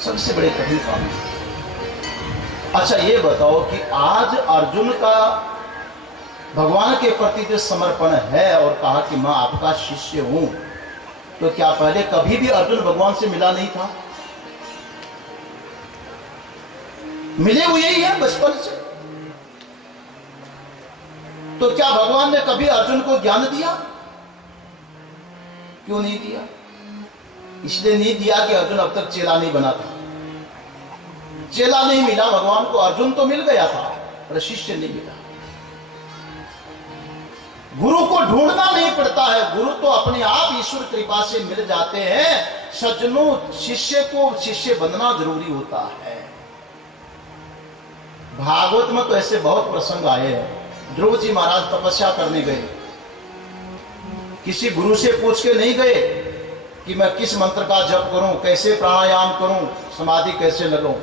सबसे बड़े कठिन काम है। अच्छा ये बताओ कि आज अर्जुन का भगवान के प्रति जो समर्पण है और कहा कि मैं आपका शिष्य हूं, तो क्या पहले कभी भी अर्जुन भगवान से मिला नहीं था? मिले हुए ही है बचपन से। तो क्या भगवान ने कभी अर्जुन को ज्ञान दिया? क्यों नहीं दिया? इसलिए नहीं दिया कि अर्जुन अब तक चेला नहीं बना था। चेला नहीं मिला भगवान को, अर्जुन तो मिल गया था पर शिष्य नहीं मिला। गुरु को ढूंढना नहीं पड़ता है, गुरु तो अपने आप ईश्वर कृपा से मिल जाते हैं। सज्जनों, शिष्य को शिष्य बनना जरूरी होता है। भागवत में तो ऐसे बहुत प्रसंग आए हैं। ध्रुव जी महाराज तपस्या करने गए, किसी गुरु से पूछ के नहीं गए कि मैं किस मंत्र का जप करूं, कैसे प्राणायाम करूं, समाधि कैसे लगाऊं।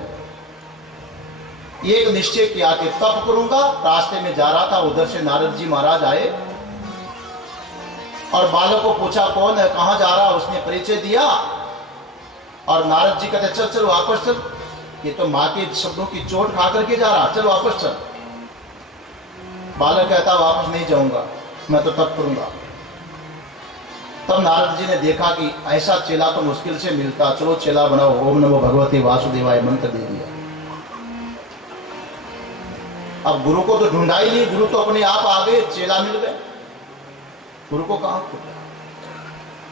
एक निश्चय किया कि तप करूंगा। रास्ते में जा रहा था, उधर से नारद जी महाराज आए और बालक को पूछा कौन है, कहां जा रहा, उसने परिचय दिया और नारद जी कहते चल चल वापस चल, ये तो मां के शब्दों की चोट खा करके जा रहा, चल वापस चल। बालक कहता वापस नहीं जाऊंगा, मैं तो तप करूंगा। तब नारद जी ने देखा कि ऐसा चेला तो मुश्किल से मिलता, चलो चेला बनाओ, ओम नमो भगवते वासुदेवाय मंत्र दे दिया। अब गुरु को तो ढूंढा ही नहीं, गुरु तो अपने आप आ गए, चेला मिल गए। गुरु को कहां खोजा?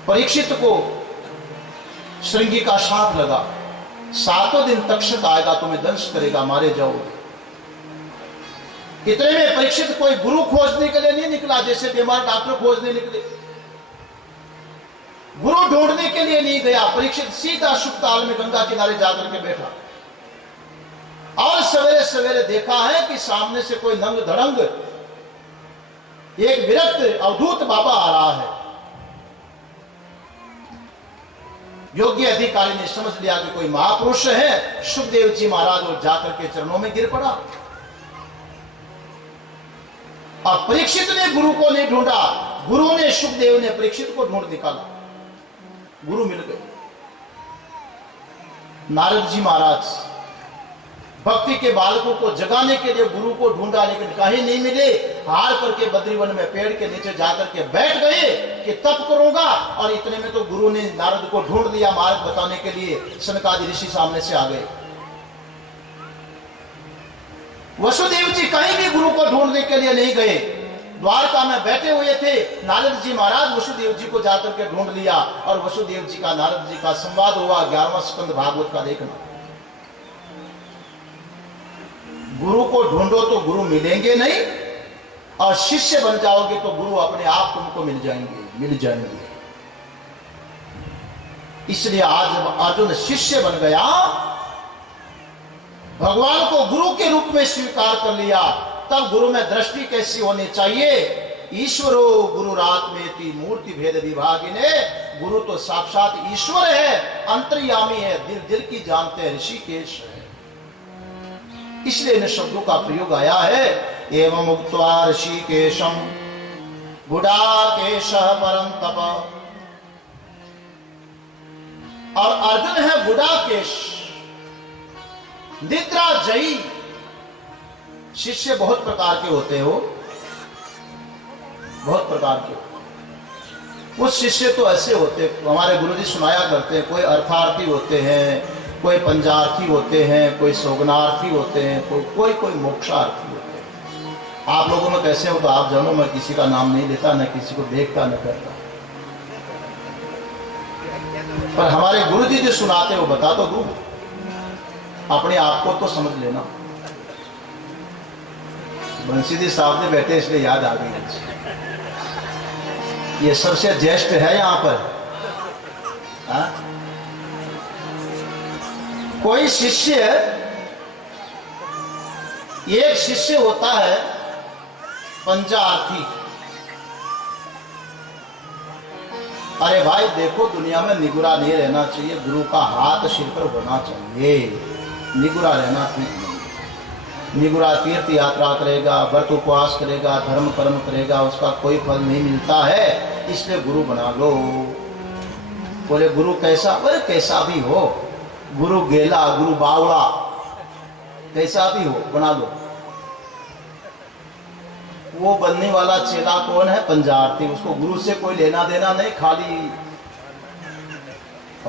परीक्षित को श्रृंगी का शाप लगा, 7 दिन तक्षक आएगा, तुम्हें दंश करेगा, मारे जाओगे। इतने में परीक्षित कोई गुरु खोजने के लिए नहीं निकला, जैसे बीमार डॉक्टर खोजने निकले। गुरु ढूंढने के लिए नहीं गया। परीक्षित सीधा शुकताल में गंगा किनारे जाकर के बैठा और सवेरे सवेरे देखा है कि सामने से कोई नंग धड़ंग एक विरक्त अवधूत बाबा आ रहा है। योग्य अधिकारी ने समझ लिया कि कोई महापुरुष है। सुखदेव जी महाराज और जाकर के चरणों में गिर पड़ा। और परीक्षित ने गुरु को नहीं ढूंढा, गुरु ने, सुखदेव ने परीक्षित को ढूंढ निकाला। गुरु मिल गए। नारद जी महाराज भक्ति के बालकों को जगाने के लिए गुरु को ढूंढा, लेकिन कहीं नहीं मिले। हार करके बद्रीवन में पेड़ के नीचे जाकर के बैठ गए कि तप करूंगा। और इतने में तो गुरु ने नारद को ढूंढ लिया मार्ग बताने के लिए। सनकादि ऋषि सामने से आ गए। वसुदेव जी कहीं भी गुरु को ढूंढने के लिए नहीं गए, द्वारका में बैठे हुए थे। नारद जी महाराज वसुदेव जी को जाकर के ढूंढ लिया और वसुदेव जी का नारद जी का संवाद हुआ। 11वां स्कंद भागवत का देखना। गुरु को ढूंढो तो गुरु मिलेंगे नहीं, और शिष्य बन जाओगे तो गुरु अपने आप तुमको मिल जाएंगे। इसलिए आज जब अर्जुन शिष्य बन गया, भगवान को गुरु के रूप में स्वीकार कर लिया, तब गुरु में दृष्टि कैसी होनी चाहिए? ईश्वरो गुरुरात्मेति मूर्ति भेद विभागिने। गुरु तो साक्षात ईश्वर है, अंतर्यामी है, दिल की जानते हैं, ऋषिकेश है। इसलिए इन शब्दों का प्रयोग आया है। एवं उक्त्वा ऋषिकेशम गुडाकेश परम तप। और अर्जुन है गुडाकेश, निद्रा जयी। शिष्य बहुत प्रकार के होते हो, बहुत प्रकार के। कुछ शिष्य तो ऐसे होते, हमारे गुरुजी सुनाया करते हैं, कोई अर्थार्थी होते हैं, कोई पंजार्थी होते हैं, कोई सोगनार्थी होते हैं, कोई मोक्षार्थी होते हैं। आप लोगों में कैसे हो तो आप जानो, मैं किसी का नाम नहीं लेता, न किसी को देखता न करता। पर हमारे गुरुजी जो सुनाते वो बता तो दूं, अपने आप को तो समझ लेना। बंसी जी साहब ने बैठे इसलिए याद आ गई। ये सबसे ज्येष्ठ है यहां पर। हा? कोई शिष्य, एक शिष्य होता है पंचार्थी, अरे भाई देखो, दुनिया में निगुरा नहीं रहना चाहिए, गुरु का हाथ सिर पर होना चाहिए। निगुरा रहना ठीक नहीं। निगुरा तीर्थ यात्रा करेगा, व्रत उपवास करेगा, धर्म कर्म करेगा, उसका कोई फल नहीं मिलता है, इसलिए गुरु बना लो। बोले गुरु कैसा? अरे कैसा भी हो, गुरु गेला, गुरु बावड़ा, कैसा भी हो बना लो। वो बनने वाला चेला कौन है? पंजार्थी। उसको गुरु से कोई लेना देना नहीं, खाली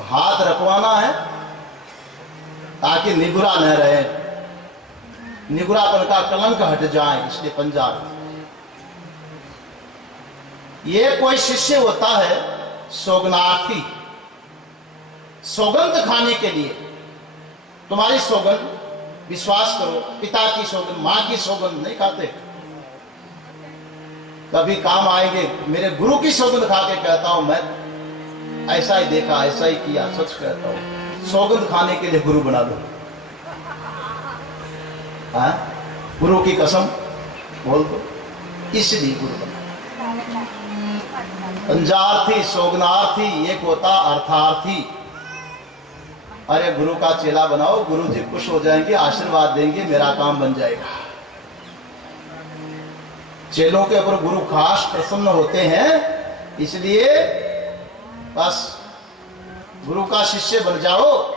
हाथ रखवाना है ताकि निगुरा न रहे, निगुरापन का कलंक हट जाए, इसलिए पंजार्थी। ये कोई शिष्य होता है सौगनार्थी, सौगंध खाने के लिए। तुम्हारी सौगंध, विश्वास करो, पिता की सौगंध, मां की सौगंध नहीं खाते, कभी काम आएंगे। मेरे गुरु की सौगंध खा के कहता हूं मैं, ऐसा ही देखा, ऐसा ही किया, सच कहता हूं। सौगंध खाने के लिए गुरु बना दो। हाँ? गुरु की कसम बोल दो, इसलिए गुरु बना। पंजार्थी, सौगनार्थी, एक होता अर्थार्थी। अरे गुरु का चेला बनाओ, गुरु जी खुश हो जाएंगे, आशीर्वाद देंगे, मेरा काम बन जाएगा। चेलों के ऊपर गुरु खास प्रसन्न होते हैं, इसलिए बस गुरु का शिष्य बन जाओ,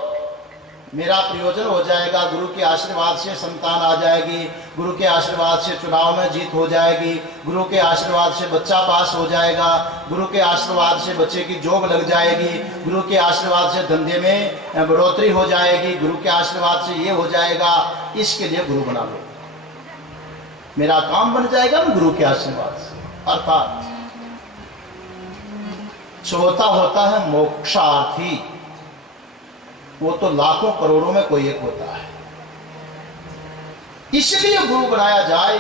मेरा प्रयोजन हो जाएगा। गुरु के आशीर्वाद से संतान आ जाएगी, गुरु के आशीर्वाद से चुनाव में जीत हो जाएगी, गुरु के आशीर्वाद से बच्चा पास हो जाएगा, गुरु के आशीर्वाद से बच्चे की जॉब लग जाएगी, गुरु के आशीर्वाद से धंधे में बढ़ोतरी हो जाएगी, गुरु के आशीर्वाद से ये हो जाएगा। इसके लिए गुरु बना लो, मेरा काम बन जाएगा ना गुरु के आशीर्वाद से। अर्थात चौथा होता है मोक्षार्थी, वो तो लाखों करोड़ों में कोई एक होता है। इसलिए गुरु बनाया जाए,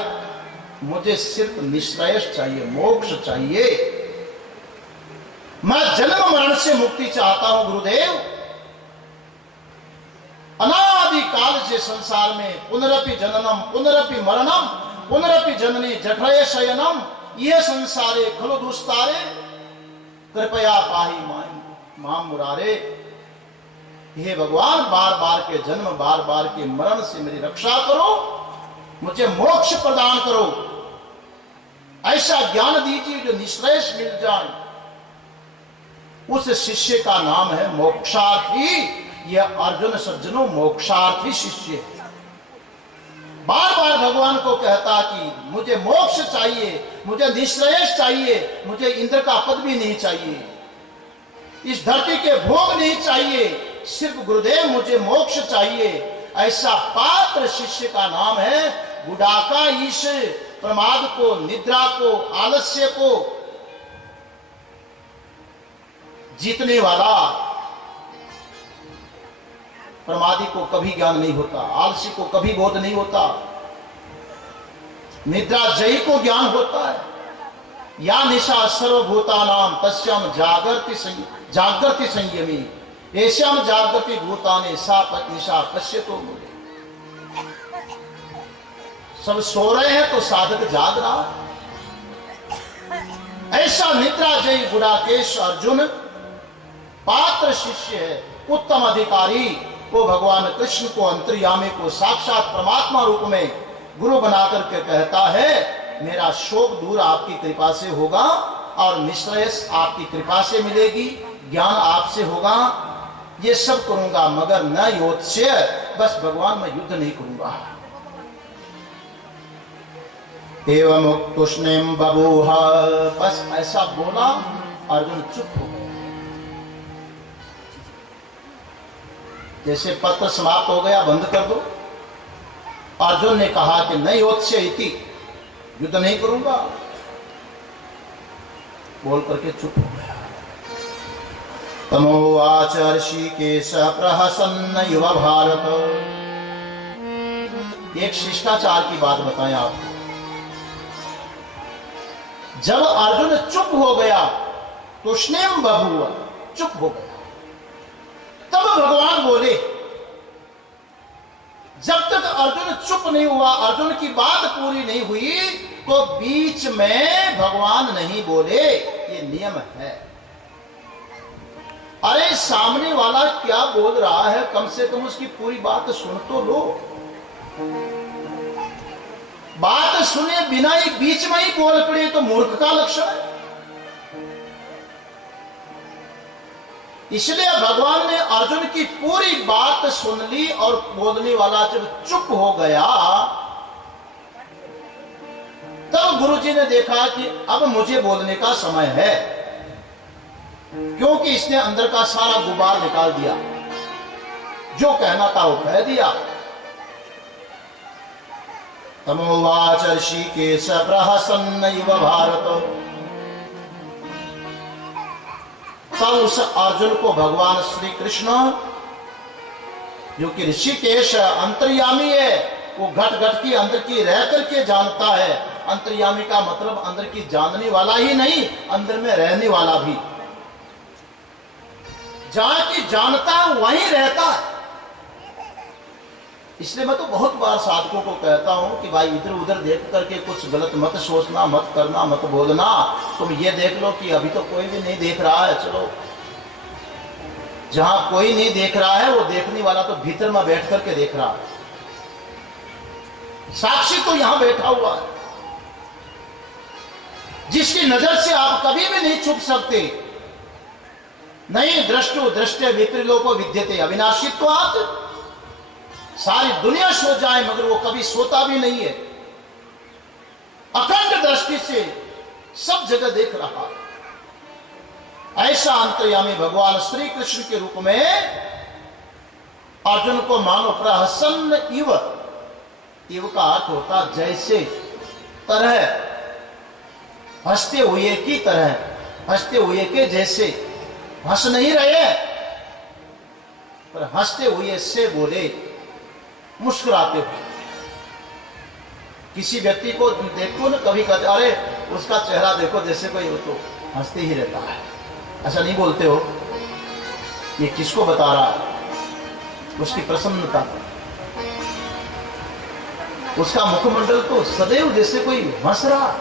मुझे सिर्फ निश्रेयस चाहिए, मोक्ष चाहिए, मैं जन्म मरण से मुक्ति चाहता हूं गुरुदेव। अनादि काल से संसार में पुनरपि जननम पुनरपि मरणम पुनरपि जननी जठरे शयनम, ये संसारे खलु दुस्तारे, कृपया पाहि माम मुरारे। हे भगवान, बार बार के जन्म, बार बार के मरण से मेरी रक्षा करो, मुझे मोक्ष प्रदान करो, ऐसा ज्ञान दीजिए जो निश्रेयस मिल जाए। उस शिष्य का नाम है मोक्षार्थी। यह अर्जुन सज्जनों मोक्षार्थी शिष्य है। बार बार भगवान को कहता कि मुझे मोक्ष चाहिए, मुझे निश्रेयस चाहिए, मुझे इंद्र का पद भी नहीं चाहिए, इस धरती के भोग नहीं चाहिए, सिर्फ गुरुदेव मुझे मोक्ष चाहिए। ऐसा पात्र शिष्य का नाम है गुडाका ईश। प्रमाद को, निद्रा को, आलस्य को जीतने वाला। प्रमादी को कभी ज्ञान नहीं होता, आलसी को कभी बोध नहीं होता, निद्रा जयी को ज्ञान होता है। या निशा सर्वभूतानाम तस्याम जागृति संयमी, एश्याम जागृति भूताने सा निशा पश्यतो मुझे। सब सो रहे हैं तो साधक जाग रहा है। ऐसा निद्रा जयी गुडाकेश अर्जुन पात्र शिष्य है, उत्तम अधिकारी। वो भगवान कृष्ण को, अंतर्यामी को साक्षात परमात्मा रूप में गुरु बनाकर के कहता है, मेरा शोक दूर आपकी कृपा से होगा और निश्रेयस आपकी कृपा से मिलेगी, ज्ञान आपसे होगा, ये सब करूंगा, मगर न योत्स्य, बस भगवान मैं युद्ध नहीं करूंगा। एवं तुष्णिम बभूव, बस ऐसा बोला, अर्जुन चुप हो गया। जैसे पत्र समाप्त हो गया, बंद कर दो। अर्जुन ने कहा कि नहीं योत्स्य इति, युद्ध नहीं करूंगा, बोल करके चुप हो गया। तमोवाच ऋषिकेश प्रहसन्न युवा भारत। एक शिष्टाचार की बात बताएं आपको। जब अर्जुन चुप हो गया, तुष्णिम बभूव, चुप हो गया, तब भगवान बोले। जब तक अर्जुन चुप नहीं हुआ, अर्जुन की बात पूरी नहीं हुई, तो बीच में भगवान नहीं बोले, ये नियम है। अरे सामने वाला क्या बोल रहा है, कम से कम उसकी पूरी बात सुन तो लो। बात सुने बिना ही बीच में ही बोल पड़े तो मूर्ख का लक्षण है। इसलिए भगवान ने अर्जुन की पूरी बात सुन ली और बोलने वाला जब चुप हो गया तब गुरुजी ने देखा कि अब मुझे बोलने का समय है, क्योंकि इसने अंदर का सारा गुबार निकाल दिया, जो कहना था वो कह दिया। तमोवाच ऋषिकेश प्रहसन्नैव भारत। तब उस अर्जुन को भगवान श्री कृष्ण, जो कि ऋषिकेश अंतर्यामी है, वो घट घट की अंदर की रह करके जानता है। अंतर्यामी का मतलब अंदर की जानने वाला ही नहीं, अंदर में रहने वाला भी। जहां की जानता है वहीं रहता है। इसलिए मैं तो बहुत बार साधकों को कहता हूं कि भाई इधर उधर देख करके कुछ गलत मत सोचना, मत करना, मत बोलना। तुम ये देख लो कि अभी तो कोई भी नहीं देख रहा है, चलो जहां कोई नहीं देख रहा है वो देखने वाला तो भीतर में बैठ करके देख रहा है। साक्षी तो यहां बैठा हुआ है, जिसकी नजर से आप कभी भी नहीं छुप सकते। नहीं दृष्टो दृष्टि विपरीलोको विद्यते अविनाशित्वात्। सारी दुनिया सो जाए मगर वो कभी सोता भी नहीं है, अखंड दृष्टि से सब जगह देख रहा है। ऐसा अंतर्यामी भगवान श्री कृष्ण के रूप में अर्जुन को मानो प्रहसन्न इव। इव का अर्थ होता जैसे, तरह, हंसते हुए की तरह, हंसते हुए के जैसे। हंस नहीं रहे पर हंसते हुए से बोले, मुस्कुराते हुए। किसी व्यक्ति को देखो ना, कभी कहते अरे उसका चेहरा देखो जैसे कोई हो, तो हंसते ही रहता है, ऐसा नहीं बोलते हो? ये किसको बता रहा है? उसकी प्रसन्नता, उसका मुखमंडल तो सदैव जैसे कोई हंस रहा,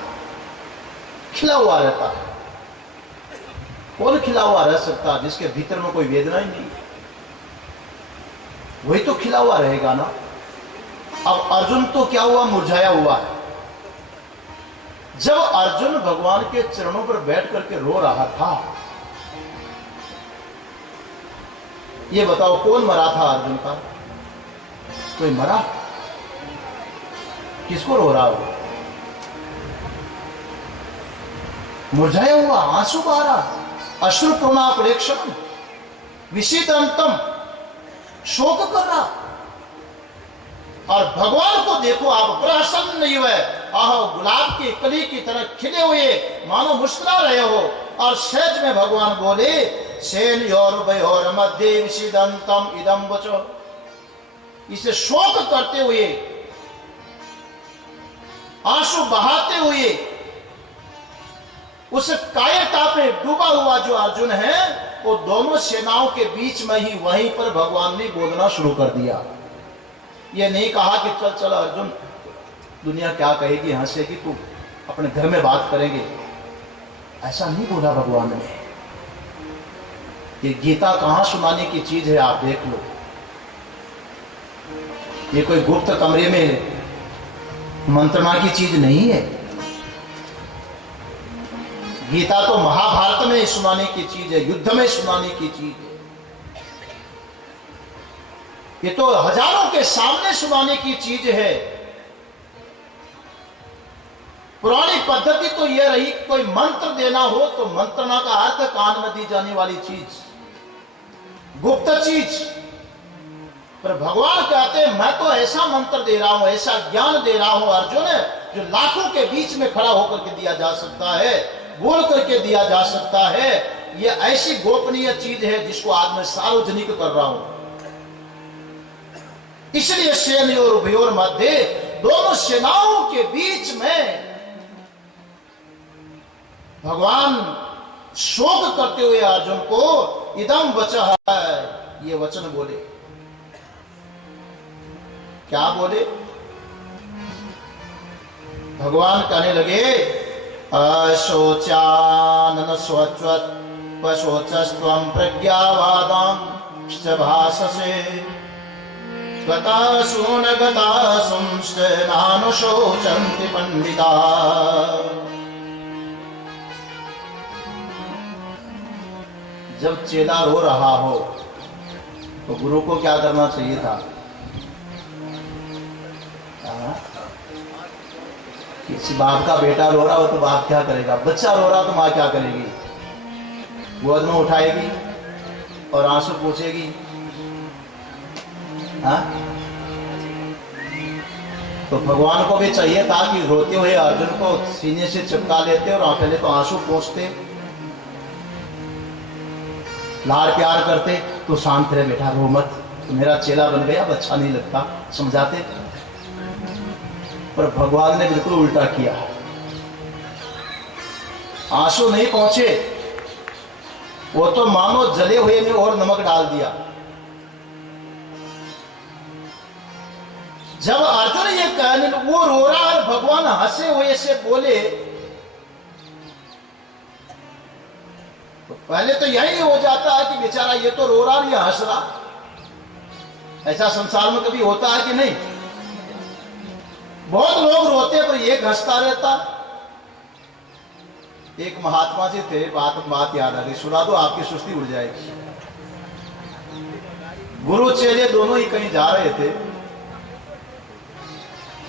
खिला हुआ रहता है। कौन खिला हुआ रह सकता है जिसके भीतर में कोई वेदना ही नहीं? वही तो खिला हुआ रहेगा ना। अब अर्जुन तो क्या हुआ, मुरझाया हुआ है। जब अर्जुन भगवान के चरणों पर बैठ करके रो रहा था, ये बताओ कौन मरा था अर्जुन का? कोई मरा? किसको रो रहा हो? मुरझाया हुआ, आंसू बहा रहा, अश्रु प्रेक्षण विषितंतम, शोक कर रहा। और भगवान को देखो आप, प्रसन्न नहीं हुए, आह गुलाब की कली की तरह खिले हुए, मानो मुस्कुरा रहे हो। और सहज में भगवान बोले, सेन योर भयोर मध्य विषिदंतम इदम वचो। इसे शोक करते हुए, आंसू बहाते हुए, उस कायरता पे डूबा हुआ जो अर्जुन है, वो दोनों सेनाओं के बीच में ही वहीं पर भगवान ने बोलना शुरू कर दिया। ये नहीं कहा कि चल चल अर्जुन, दुनिया क्या कहेगी, हंसेगी, तू अपने घर में बात करेंगे, ऐसा नहीं बोला भगवान ने। ये गीता कहां सुनाने की चीज है, आप देख लो। ये कोई गुप्त कमरे में मंत्रणा की चीज नहीं है। गीता तो महाभारत में सुनाने की चीज है, युद्ध में सुनाने की चीज है। ये तो हजारों के सामने सुनाने की चीज है। पुरानी पद्धति तो यह रही, कोई मंत्र देना हो तो मंत्रणा का अर्थ कान में दी जाने वाली चीज, गुप्त चीज। पर भगवान कहते हैं मैं तो ऐसा मंत्र दे रहा हूं, ऐसा ज्ञान दे रहा हूं अर्जुन, जो लाखों के बीच में खड़ा होकर के दिया जा सकता है, बोल करके दिया जा सकता है। यह ऐसी गोपनीय चीज है जिसको आज मैं सार्वजनिक कर रहा हूं। इसलिए सेनयोर उभयोर मध्य, दोनों सेनाओं के बीच में भगवान शोक करते हुए अर्जुन को इदम वचः, ये वचन बोले। क्या बोले? भगवान कहने लगे, अशोचानन स्वच्वत् पशोचस्त्वं प्रज्ञावादांश्च भाससे गतासु न गतासुंश्च नानुशोचन्ति पंडिता। जब चेला रो रहा हो तो गुरु को क्या करना चाहिए था? किसी बाप का बेटा रो रहा हो तो बाप क्या करेगा? बच्चा रो रहा तो माँ क्या करेगी? गोद में उठाएगी और आंसू पोंछेगी। हाँ? तो भगवान को भी चाहिए था कि रोते हुए अर्जुन को सीने से चिपका लेते और पहले तो आंसू पोंछते, लाड़ प्यार करते, तो शांत रहे बेटा, रो मत, तो मेरा चेला बन गया, अब अच्छा नहीं लगता, समझाते। पर भगवान ने बिल्कुल उल्टा किया, आंसू नहीं पहुंचे, वो तो मानो जले हुए में और नमक डाल दिया। जब अर्जुन ये कहने, वो रो रहा और भगवान हंसे हुए से बोले, तो पहले तो यही हो जाता है कि बेचारा ये तो रो रहा और ये हंस रहा। ऐसा संसार में कभी होता है कि नहीं? बहुत लोग रोते पर एक हंसता रहता। एक महात्मा जी थे, बात याद आ गई, सुना दो, आपकी सुस्ती उड़ जाएगी। गुरु चेले दोनों ही कहीं जा रहे थे,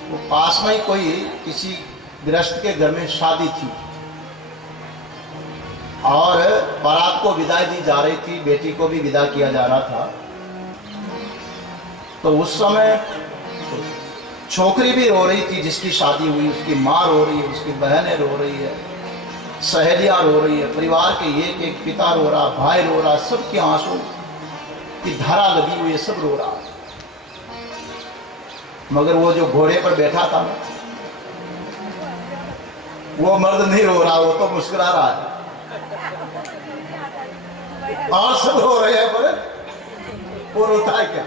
वो पास में ही कोई किसी गृहस्थ के घर में शादी थी और बारात को विदाई दी जा रही थी, बेटी को भी विदा किया जा रहा था। तो उस समय छोकरी भी रो रही थी जिसकी शादी हुई, उसकी माँ रो रही है, उसकी बहनें रो रही है, सहेलियां रो रही है, परिवार के एक एक पिता रो रहा, भाई रो रहा, सबके आंसू की धारा लगी हुई है, सब रो रहा। मगर वो जो घोड़े पर बैठा था वो मर्द नहीं रो रहा, वो तो मुस्कुरा रहा है और सब रो रहे हैं, पर वो रोता है क्या?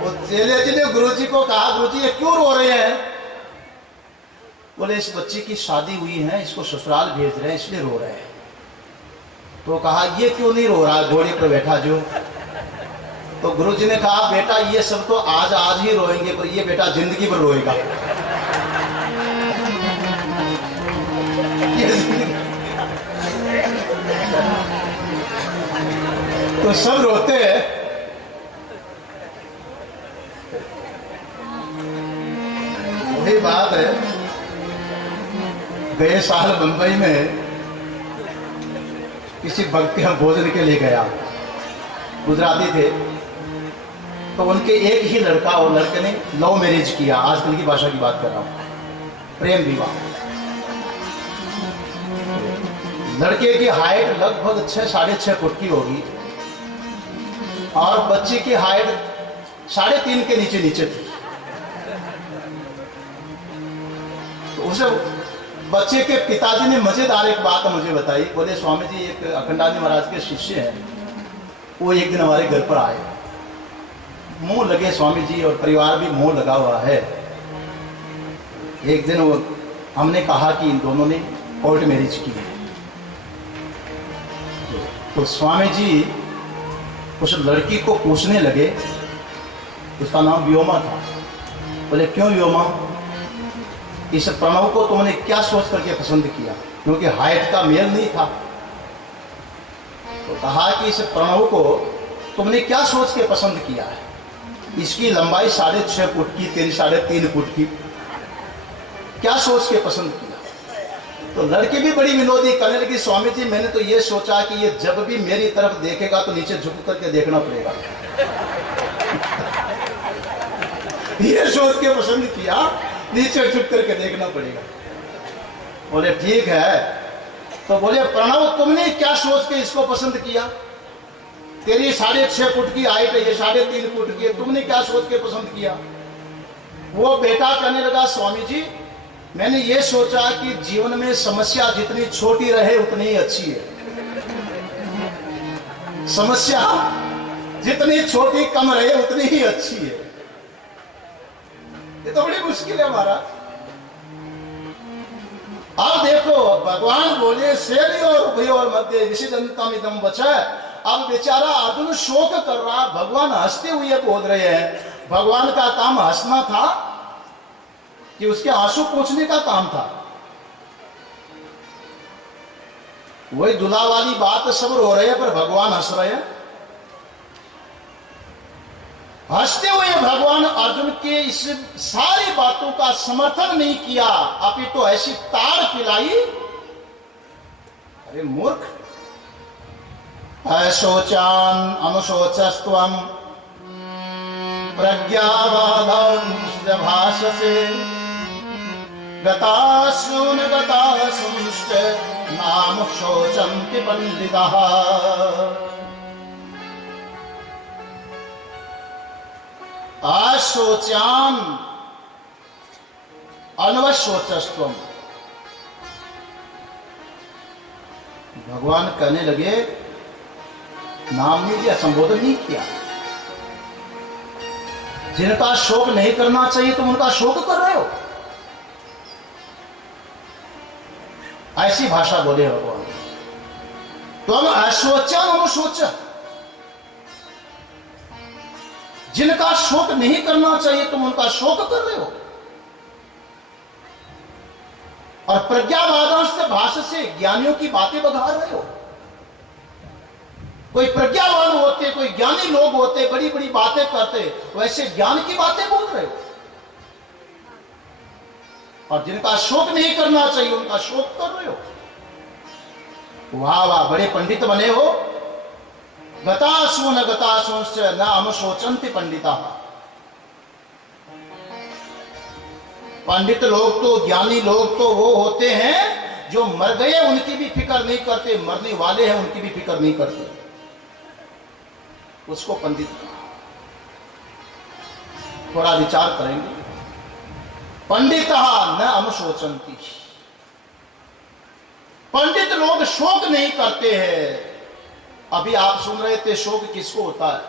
वो चेले जी ने गुरु जी को कहा, गुरु जी ये क्यों रो रहे हैं? बोले इस बच्ची की शादी हुई है, इसको ससुराल भेज रहे हैं इसलिए रो रहे हैं। तो कहा ये क्यों नहीं रो रहा घोड़े पर बैठा जो? तो गुरु जी ने कहा बेटा ये सब तो आज ही रोएंगे, पर ये बेटा जिंदगी भर रोएगा। तो सब रोते हैं। वही बात है, गए साल मुंबई में किसी भक्त के हम भोजन के लिए गया, गुजराती थे, तो उनके एक ही लड़का और लड़के ने लव मैरिज किया, आजकल की भाषा की बात कर रहा हूं, प्रेम विवाह। लड़के की हाइट लगभग 6-6.5 फुट की होगी और बच्ची की हाइट 3.5 के नीचे थी। तो उसे बच्चे के पिताजी ने मजेदार एक बात मुझे बताई। बोले स्वामी जी एक अखंडानंद महाराज के शिष्य हैं, वो एक दिन हमारे घर पर आए, मुंह लगे स्वामी जी और परिवार भी मुंह लगा हुआ है। एक दिन वो हमने कहा कि इन दोनों ने कोर्ट मैरिज की है। तो स्वामी जी उस लड़की को पूछने लगे, उसका नाम व्योमा था। बोले क्यों व्योमा, इस प्रणव को तुमने क्या सोच करके पसंद किया? क्योंकि हाइट का मेल नहीं था। तो कहा कि इस प्रणव को तुमने क्या सोच के पसंद किया है? इसकी लंबाई 6.5 फुट की, तेरी 3.5 फुट की, क्या सोच के पसंद किया? तो लड़की भी बड़ी विनोदी करने लगी, स्वामी जी मैंने तो ये सोचा कि ये जब भी मेरी तरफ देखेगा तो नीचे झुक करके देखना पड़ेगा। ये सोच के पसंद किया, नीचे झुक करके देखना पड़ेगा। बोले ठीक है। तो बोले प्रणव तुमने क्या सोच के इसको पसंद किया? तेरी 6.5 फुट की हाइट है, ये 3.5 फुट की है, तुमने क्या सोच के पसंद किया? वो बेटा कहने लगा स्वामी जी मैंने ये सोचा कि जीवन में समस्या जितनी छोटी रहे उतनी ही अच्छी है। समस्या जितनी छोटी कम रहे उतनी ही अच्छी है। ये तो बड़ी मुश्किल है महाराज। अब देखो भगवान बोले सेरी और उभय और मध्य विषिदंतम इदम वचः। अब बेचारा अर्जुन शोक कर रहा, भगवान हंसते हुए बोल रहे हैं। भगवान का काम हंसना था कि उसके आंसू पोंछने का काम था? वही दुला वाली बात सब रो रहे हैं पर भगवान हंस रहे हैं। हंसते हुए भगवान अर्जुन के इस सारी बातों का समर्थन नहीं किया, अभी तो ऐसी ताड़ पिलाई। अरे मूर्ख, अशोचान अनुशोचस्त्वम प्रज्ञावादं भाषसे गतासून गतासूंश्च नाम शोचन्ति पंडिताः। अशोचान अनवशोचस्त्वम। भगवान कहने लगे, नाम नहीं दिया, संबोधन नहीं किया। जिनका शोक नहीं करना चाहिए तुम उनका शोक कर रहे हो, ऐसी भाषा बोले भगवान। तुम अशोचन अनुशोचन, जिनका शोक नहीं करना चाहिए तुम उनका शोक कर रहे हो। और प्रज्ञावादांश से भाषा से ज्ञानियों की बातें बघार रहे हो। कोई प्रज्ञावान होते, कोई ज्ञानी लोग होते, बड़ी बड़ी बातें करते, वैसे ज्ञान की बातें बोल रहे हो। और जिनका शोक नहीं करना चाहिए उनका शोक कर रहे हो। वाह वाह, बड़े पंडित बने हो। गतासून गतासूंश्च न अनुशोचन्ति पंडिताः। पंडित लोग तो, ज्ञानी लोग तो वो होते हैं जो मर गए उनकी भी फिक्र नहीं करते, मरने वाले हैं उनकी भी फिक्र नहीं करते, उसको पंडित कहा। थोड़ा विचार करेंगे। पंडितः न अनुशोचन्ति, पंडित लोग शोक नहीं करते हैं। अभी आप सुन रहे थे, शोक किसको होता है?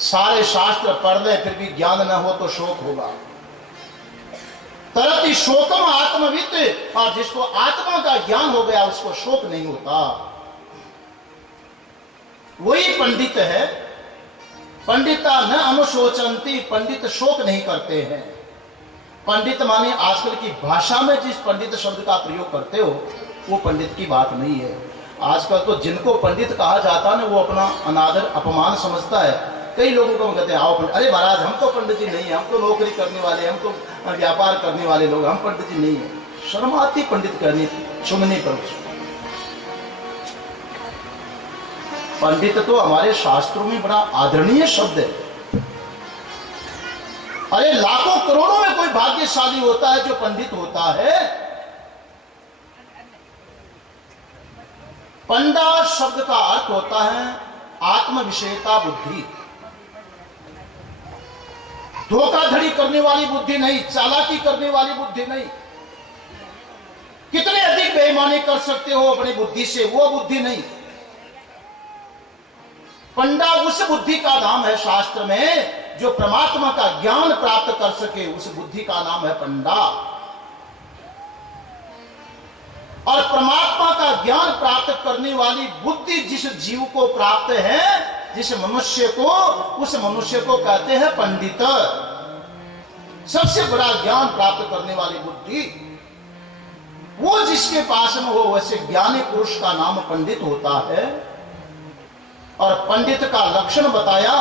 सारे शास्त्र पढ़ ले फिर भी ज्ञान न हो तो शोक होगा। तरति शोकम आत्मवित्, और जिसको आत्मा का ज्ञान हो गया उसको शोक नहीं होता, वही पंडित है। पंडिता न अनुशोचन्ति, पंडित शोक नहीं करते हैं। पंडित माने आजकल की भाषा में जिस पंडित शब्द का प्रयोग करते हो वो पंडित की बात नहीं है। आजकल तो जिनको पंडित कहा जाता है ना, वो अपना अनादर अपमान समझता है। कई लोगों को कहते हैं आओ पंडित। अरे महाराज, हम तो पंडित जी नहीं है, हम तो नौकरी करने वाले, हम तो व्यापार करने वाले लोग, हम पंडित जी नहीं है। शर्म आती पंडित करने सुनने पर। पंडित तो हमारे शास्त्रों में बड़ा आदरणीय शब्द है। अरे लाखों करोड़ों में कोई भाग्यशाली होता है जो पंडित होता है। पंडा शब्द का अर्थ होता है आत्म विषयता बुद्धि। धोखाधड़ी करने वाली बुद्धि नहीं, चालाकी करने वाली बुद्धि नहीं। कितने अधिक बेईमानी कर सकते हो अपनी बुद्धि से, वो बुद्धि नहीं। पंडा उस बुद्धि का नाम है शास्त्र में जो परमात्मा का ज्ञान प्राप्त कर सके, उस बुद्धि का नाम है पंडा। और परमात्मा का ज्ञान प्राप्त करने वाली बुद्धि जिस जीव को प्राप्त है, जिस मनुष्य को, उस मनुष्य को कहते हैं पंडित। सबसे बड़ा ज्ञान प्राप्त करने वाली बुद्धि वो जिसके पास में हो, वैसे ज्ञानी पुरुष का नाम पंडित होता है। और पंडित का लक्षण बताया,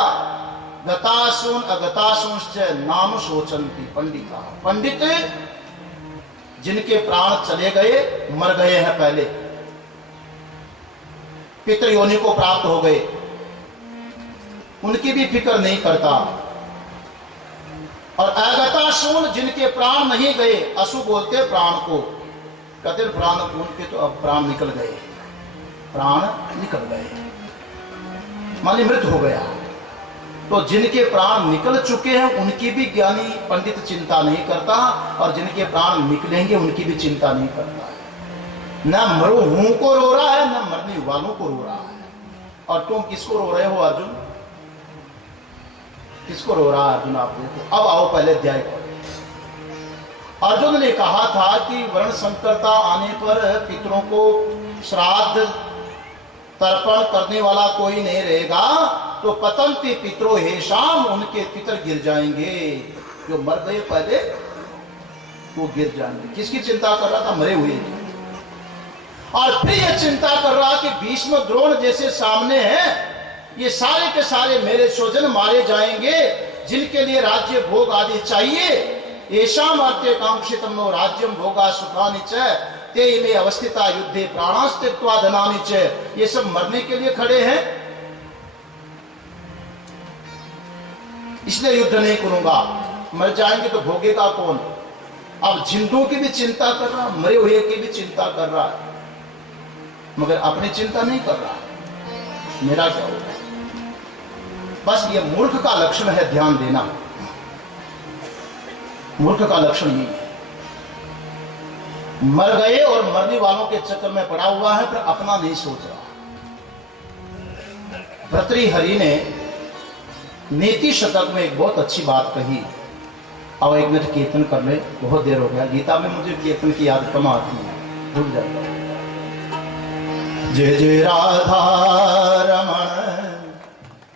गतासून अगतासूंश्च नाम शोचन्ति पंडिता। पंडित जिनके प्राण चले गए, मर गए हैं, पहले पितृयोनि को प्राप्त हो गए, उनकी भी फिक्र नहीं करता। और अगतासून जिनके प्राण नहीं गए, असु बोलते प्राण को, कहते प्राण उनके तो अब प्राण निकल गए, प्राण निकल गए माने मृत हो गया। तो जिनके प्राण निकल चुके हैं उनकी भी ज्ञानी पंडित चिंता नहीं करता, और जिनके प्राण निकलेंगे उनकी भी चिंता नहीं करता है। न मरो हूं को रो रहा है, न मरने वालों को रो रहा है। और तुम किसको रो रहे हो अर्जुन? किसको रो रहा है अर्जुन? आप देखो। अब आओ पहले अध्याय पढ़ो। अर्जुन ने कहा था कि वर्ण संकरता आने पर पितरों को श्राद्ध तर्पण करने वाला कोई नहीं रहेगा, तो पतंती पितरो हेशाम, उनके पितर गिर जाएंगे। जो मर गए पहले वो गिर जाएंगे। किसकी चिंता कर रहा था? मरे हुए। और फिर यह चिंता कर रहा कि भीष्म द्रोण जैसे सामने हैं, ये सारे के सारे मेरे स्वजन मारे जाएंगे, जिनके लिए राज्य भोग आदि चाहिए। येषाम अर्थे कांक्षितम नो राज्यम भोगा सुखानि च ते इमे अवस्थिता युद्धे प्राणास्त्यक्त्वा धनानि च। ये सब मरने के लिए खड़े हैं, इसलिए युद्ध नहीं करूंगा। मर जाएंगे तो भोगेगा कौन? अब जिंदों की भी चिंता कर रहा, मरे हुए की भी चिंता कर रहा है, मगर अपनी चिंता नहीं कर रहा। मेरा क्या होगा? बस ये मूर्ख का लक्षण है, ध्यान देना। मूर्ख का लक्षण यही है, मर गए और मरने वालों के चक्कर में पड़ा हुआ है, पर अपना नहीं सोच रहा। भर्तृहरि ने नीति शतक में एक बहुत अच्छी बात कही। अब 1 मिनट कीर्तन कर ले, बहुत देर हो गया। गीता में मुझे कीर्तन की याद कम आती है, भूल जाता हूं। जय जय राधा रमण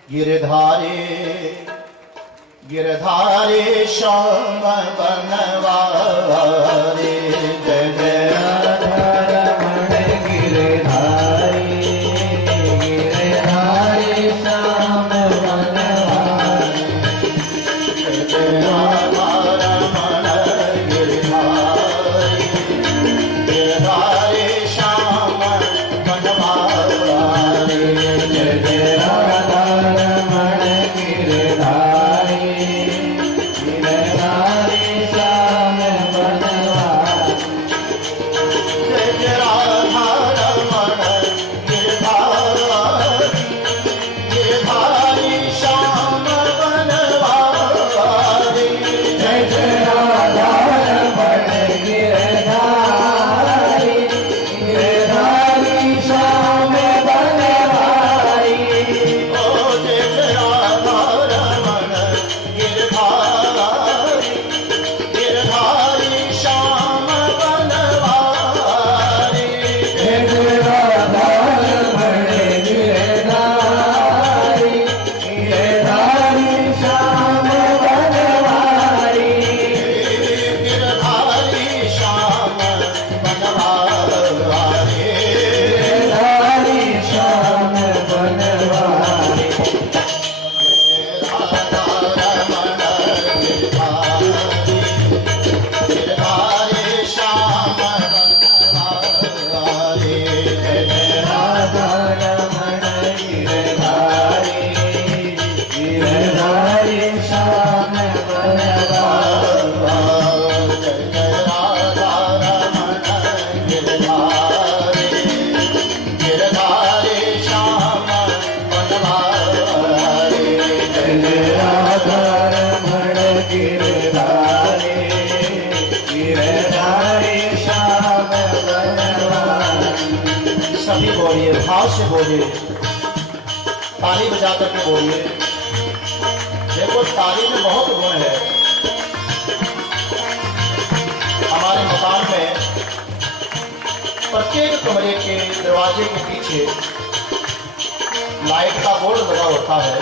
गिरधारे, गिरधारे श्याम बनवारे। जय जय राधा रमण गिरधारे, गिरधारे श्याम बनवारे। जय जय राधा रमण गिरधारे, गिरधारे श्याम बनवारे। जय जय राधा रमण गिरधारे, गिरधारे श्याम बनवारे। जय जय राधा रमण गिरधारे, गिरधारे श्याम बनवारे। जय जय राधा रमण गिरधारे, गिरधारे श्याम बनवारे। ओ जय जय राधा रमण गिरधारे, गिरधारे श्याम बनवारे। जय जय राधा रमण गिरधारे, गिरधारे श्याम बनवारे। गिरधारे श्याम बनवारे, गिरधारे श्याम बनवारे। राधा रमण गिरधारे, गिरधारे श्याम बनवारे। जय जय राधा रमण गिरधारे, गिरधारे श्याम बनवारे। जय जय राधा रमण गिरधारे, गिरधारे श्याम बनवारे। जय जय राधा रमण गिरधारे, गिरधारे श्याम बनवारे। सभी बोलिए, भाव से बोलिए, ताली बजा करके बोलिए। देखो ताली में बहुत गुण है। हमारे मकान में प्रत्येक कमरे के दरवाजे के पीछे लाइट का बोर्ड लगा होता है।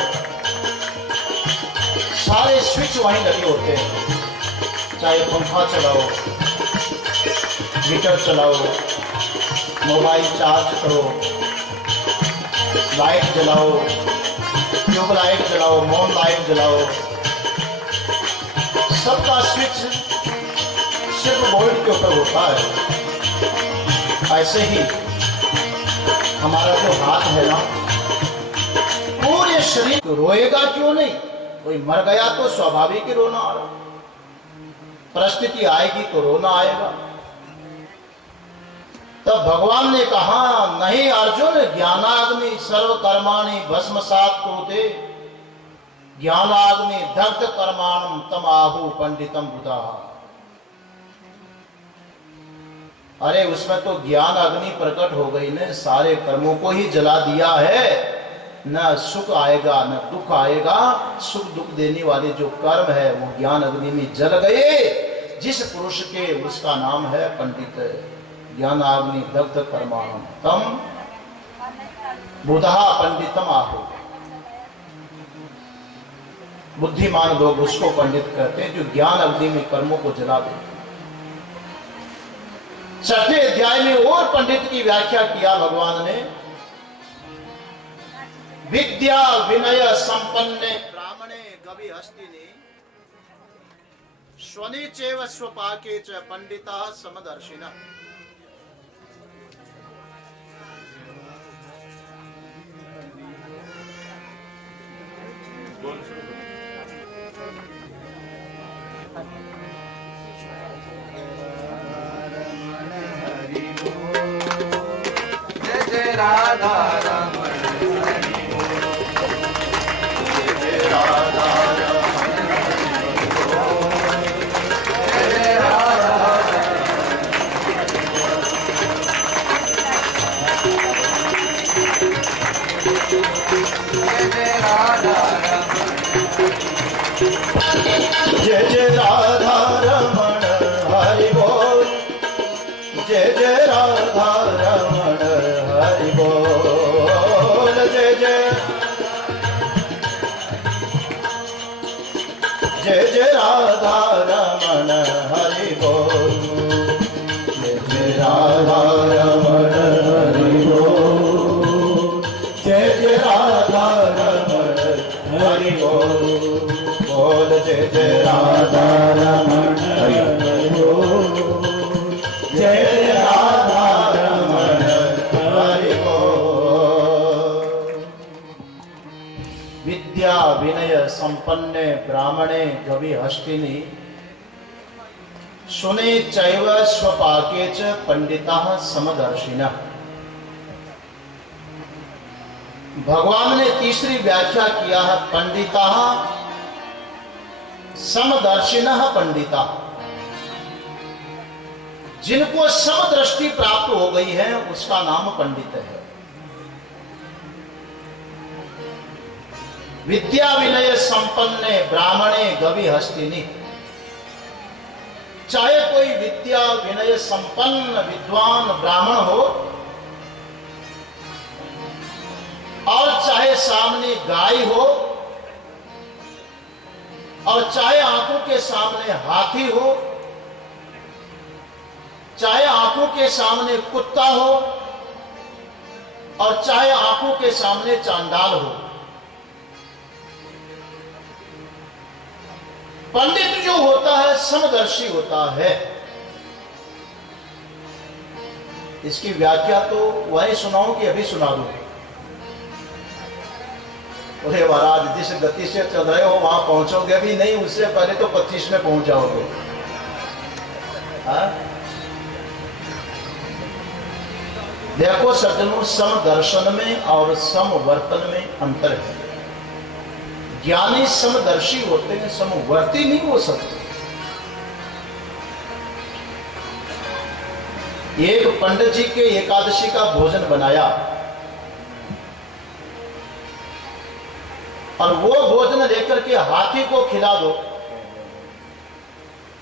सारे स्विच वहीं लगे होते हैं, चाहे पंखा चलाओ, हीटर चलाओ, मोबाइल चार्ज करो, लाइट जलाओ, ट्यूब लाइट जलाओ, मॉन लाइट जलाओ, सबका स्विच सिर्फ बोर्ड के ऊपर होता है। ऐसे ही हमारा जो हाथ है ना, पूरे शरीर तो रोएगा क्यों नहीं? कोई मर गया तो स्वाभाविक ही रोना आ रहा, परिस्थिति आएगी तो रोना आएगा। तब भगवान ने कहा, नहीं अर्जुन, ज्ञानाग्नि सर्व कर्माणि भस्मसात कुरुते, ज्ञानाग्नि दग्ध कर्माणम तम आहु पंडितम बुधा। अरे उसमें तो ज्ञान अग्नि प्रकट हो गई ने, सारे कर्मों को ही जला दिया है। न सुख आएगा न दुख आएगा। सुख दुख देने वाले जो कर्म है वो ज्ञान अग्नि में जल गए। जिस पुरुष के उसका नाम है पंडित ज्ञानाग्नि दग्ध कर्माणम तम बुधा पंडितम आहो। बुद्धिमान लोग उसको पंडित कहते हैं जो ज्ञान अग्नि में कर्मों को जला दे। छठे अध्याय में और पंडित की व्याख्या किया भगवान ने, विद्या विनय संपन्ने ब्राह्मणे गवि हस्तिनि स्वनि चैव स्वपाके च पंडिताः समदर्शिनः। जय जय राधा रमण जय जय राधा रमण हरि बोल, जय जय राधा रमण हरि बोल, जय जय जय जय राधा रमण हरि बोल, जय जय राधा रमण हरि बोल, जय जय राधा रमण हरि बोल, बोल जय जय राधा रमण हरि बोल, जय जय राधा रमण हरि बोल। विद्या विनय संपन्ने ब्राह्मणे गवि हस्तिनि सुने चैव स्वपाके च पंडिताः समदर्शिनः। भगवान ने तीसरी व्याख्या किया है पंडिताः समदर्शिनः पंडिता, जिनको समदृष्टि प्राप्त हो गई है उसका नाम पंडित है। विद्या विनय संपन्ने ब्राह्मणे गवि हस्तिनि, चाहे कोई विद्या विनय संपन्न विद्वान ब्राह्मण हो और चाहे सामने गाय हो और चाहे आंखों के सामने हाथी हो, चाहे आंखों के सामने कुत्ता हो और चाहे आंखों के सामने चांडाल हो, पंडित जो होता है समदर्शी होता है। इसकी व्याख्या तो वही सुनाऊं कि अभी सुना दूं? अरे महाराज जिस गति से चल रहे हो वहां पहुंचोगे भी नहीं, उससे पहले तो 25 में पहुंच जाओगे। देखो सज्जनों, समदर्शन में और समवर्तन में अंतर है। ज्ञानी समदर्शी होते हैं, समवर्ती नहीं हो सकते। एक पंडित जी के एकादशी का भोजन बनाया और वो भोजन लेकर के हाथी को खिला दो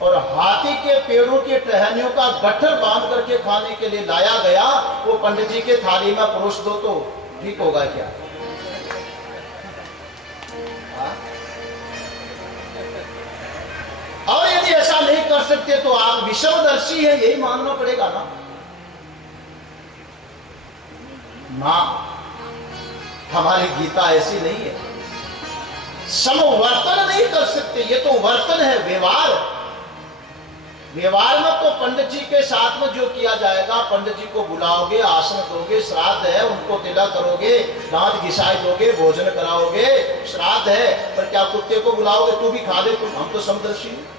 और हाथी के पेड़ों के टहनियों का गट्ठर बांध करके खाने के लिए लाया गया, वो पंडित जी के थाली में परोस दो तो ठीक होगा क्या? और यदि ऐसा नहीं कर सकते तो आप विषमदर्शी है, यही मानना पड़ेगा ना। हमारी गीता ऐसी नहीं है। समवर्तन नहीं कर सकते, ये तो वर्तन है, व्यवहार। व्यवहार में तो पंडित जी के साथ में जो किया जाएगा, पंडित जी को बुलाओगे, आसन दोगे, श्राद्ध है उनको तिलक करोगे, दांत घिसाई दोगे, भोजन कराओगे, श्राद्ध है, पर क्या कुत्ते को बुलाओगे तू भी खा ले? तुम हम तो समदर्शी हैं।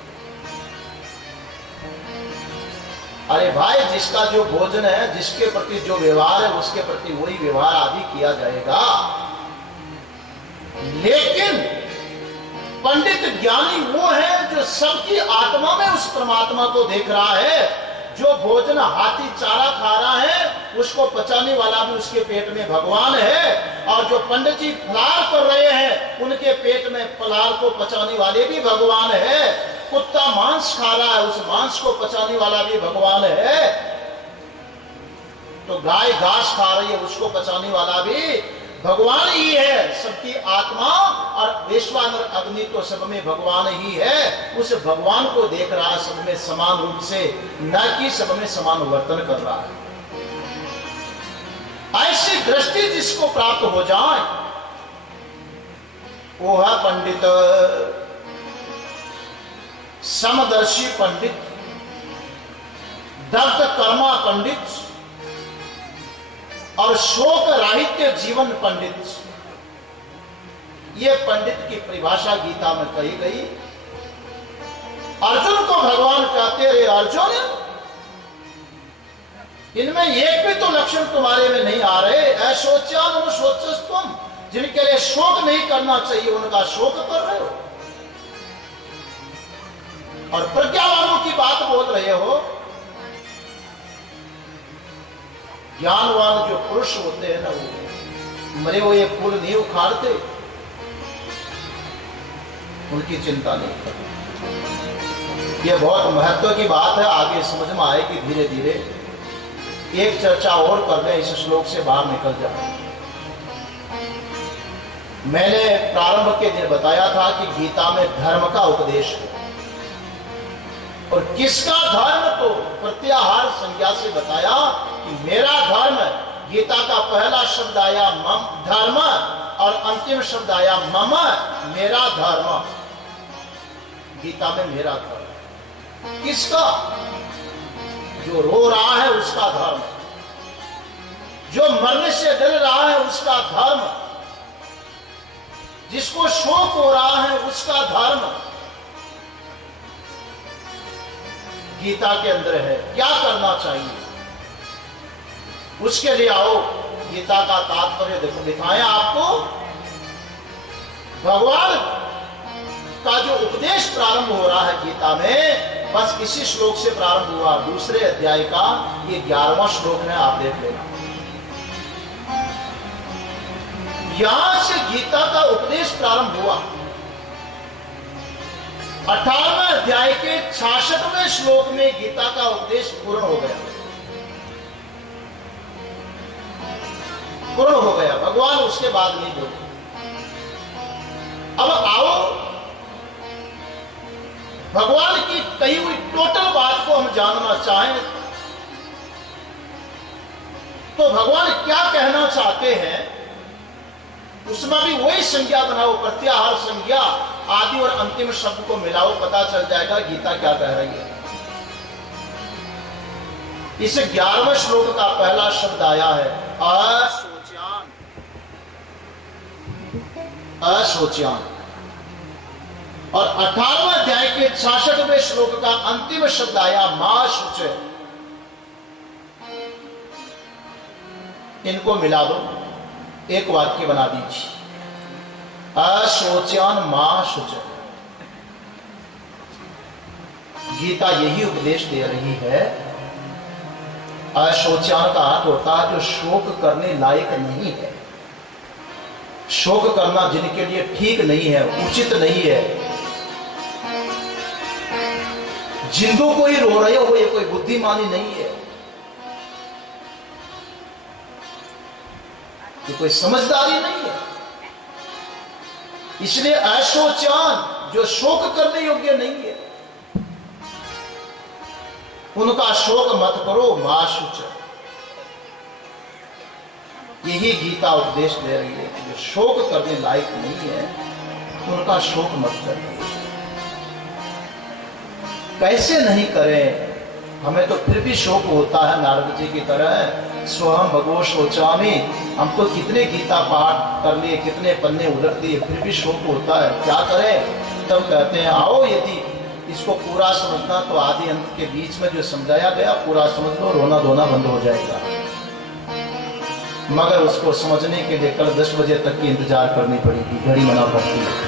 अरे भाई, जिसका जो भोजन है, जिसके प्रति जो व्यवहार है, उसके प्रति वही व्यवहार आदि किया जाएगा। लेकिन पंडित ज्ञानी वो है जो सबकी आत्मा में उस परमात्मा को देख रहा है। जो भोजन हाथी चारा खा रहा है उसको पचाने वाला भी उसके पेट में भगवान है, और जो पंडित जी फलार कर रहे हैं उनके पेट में फलार को पचाने वाले भी भगवान है। कुत्ता मांस खा रहा है, उस मांस को पचाने वाला भी भगवान है। तो गाय घास खा रही है, उसको पचाने वाला भी भगवान ही है। सबकी आत्मा और वैश्वानर अग्नि तो सब में भगवान ही है। उस भगवान को देख रहा है सब में समान रूप से, न कि सब में समान वर्तन कर रहा है। ऐसी दृष्टि जिसको प्राप्त हो जाए वो है पंडित, समदर्शी पंडित, दर्द कर्मा पंडित और शोक राहित्य जीवन पंडित। यह पंडित की परिभाषा गीता में कही गई। अर्जुन को भगवान कहते रहे, अर्जुन इनमें एक भी तो लक्षण तुम्हारे में नहीं आ रहे। ऐशोच्यान शोचस तुम, जिनके लिए शोक नहीं करना चाहिए उनका शोक कर रहे हो, और प्रज्ञावानों की बात बोल रहे हो। ज्ञानवान जो पुरुष होते हैं ना, वो मरे हुए फूल नहीं उखाड़ते, उनकी चिंता नहीं करते। यह बहुत महत्व की बात है, आगे समझ में आएगी धीरे धीरे। एक चर्चा और कर रहे, इस श्लोक से बाहर निकल जाए। मैंने प्रारंभ के दिन बताया था कि गीता में धर्म का उपदेश है, और किसका धर्म, तो प्रत्याहार संज्ञा से बताया कि मेरा धर्म। गीता का पहला शब्द आया मम धर्म, और अंतिम शब्द आया मम, मेरा धर्म। गीता में मेरा धर्म किसका? जो रो रहा है उसका धर्म, जो मरने से डर रहा है उसका धर्म, जिसको शोक हो रहा है उसका धर्म गीता के अंदर है। क्या करना चाहिए उसके लिए आओ, गीता का तात्पर्य देखो, दिखाएं आपको। भगवान का जो उपदेश प्रारंभ हो रहा है गीता में, बस इसी श्लोक से प्रारंभ हुआ। दूसरे अध्याय का ये 11वां श्लोक है, आप देख लेना। यहां से गीता का उपदेश प्रारंभ हुआ। 18वें अध्याय के 66वें श्लोक में गीता का उपदेश पूर्ण हो गया, पूर्ण हो गया। भगवान उसके बाद नहीं बोले। अब आओ भगवान की कही हुई टोटल बात को हम जानना चाहें तो भगवान क्या कहना चाहते हैं, उसमें भी वही संज्ञा बनाओ, प्रत्याहार संज्ञा, आदि और अंतिम शब्द को मिलाओ, पता चल जाएगा गीता क्या कह रही है। इस 11वें श्लोक का पहला शब्द आया है अशोच्यान, अशोच्यान, और 18वें अध्याय के 66वें श्लोक का अंतिम शब्द आया मा शुचे। इनको मिला दो, एक वाक्य बना दीजिए, अशोच्यान मा शुचे। गीता यही उपदेश दे रही है। अशोच्यान का अर्थ होता है जो शोक करने लायक नहीं है। शोक करना जिनके लिए ठीक नहीं है, उचित नहीं है। जिंदू को ही रो रहे हो, ये कोई बुद्धिमानी नहीं है, ये कोई समझदारी नहीं है। इसलिए अशोच्यान जो शोक करने योग्य नहीं है, उनका शोक मत करो, माशुच। यही गीता उपदेश दे रही है कि जो शोक करने लायक नहीं है उनका शोक मत करो। कैसे नहीं करें, हमें तो फिर भी शोक होता है नारद जी की तरह। स्वहम भगवो शोचामि, हम तो कितने गीता पाठ कर लिए, कितने पन्ने उलट दिए, फिर भी शोक होता है। क्या करें? तब कहते हैं आओ, यदि इसको पूरा समझना तो आदि अंत के बीच में जो समझाया गया पूरा समझ लो, रोना धोना बंद हो जाएगा। मगर उसको समझने के लिए कल 10 बजे तक की इंतजार करनी पड़ेगी, घड़ी मना पड़ती है।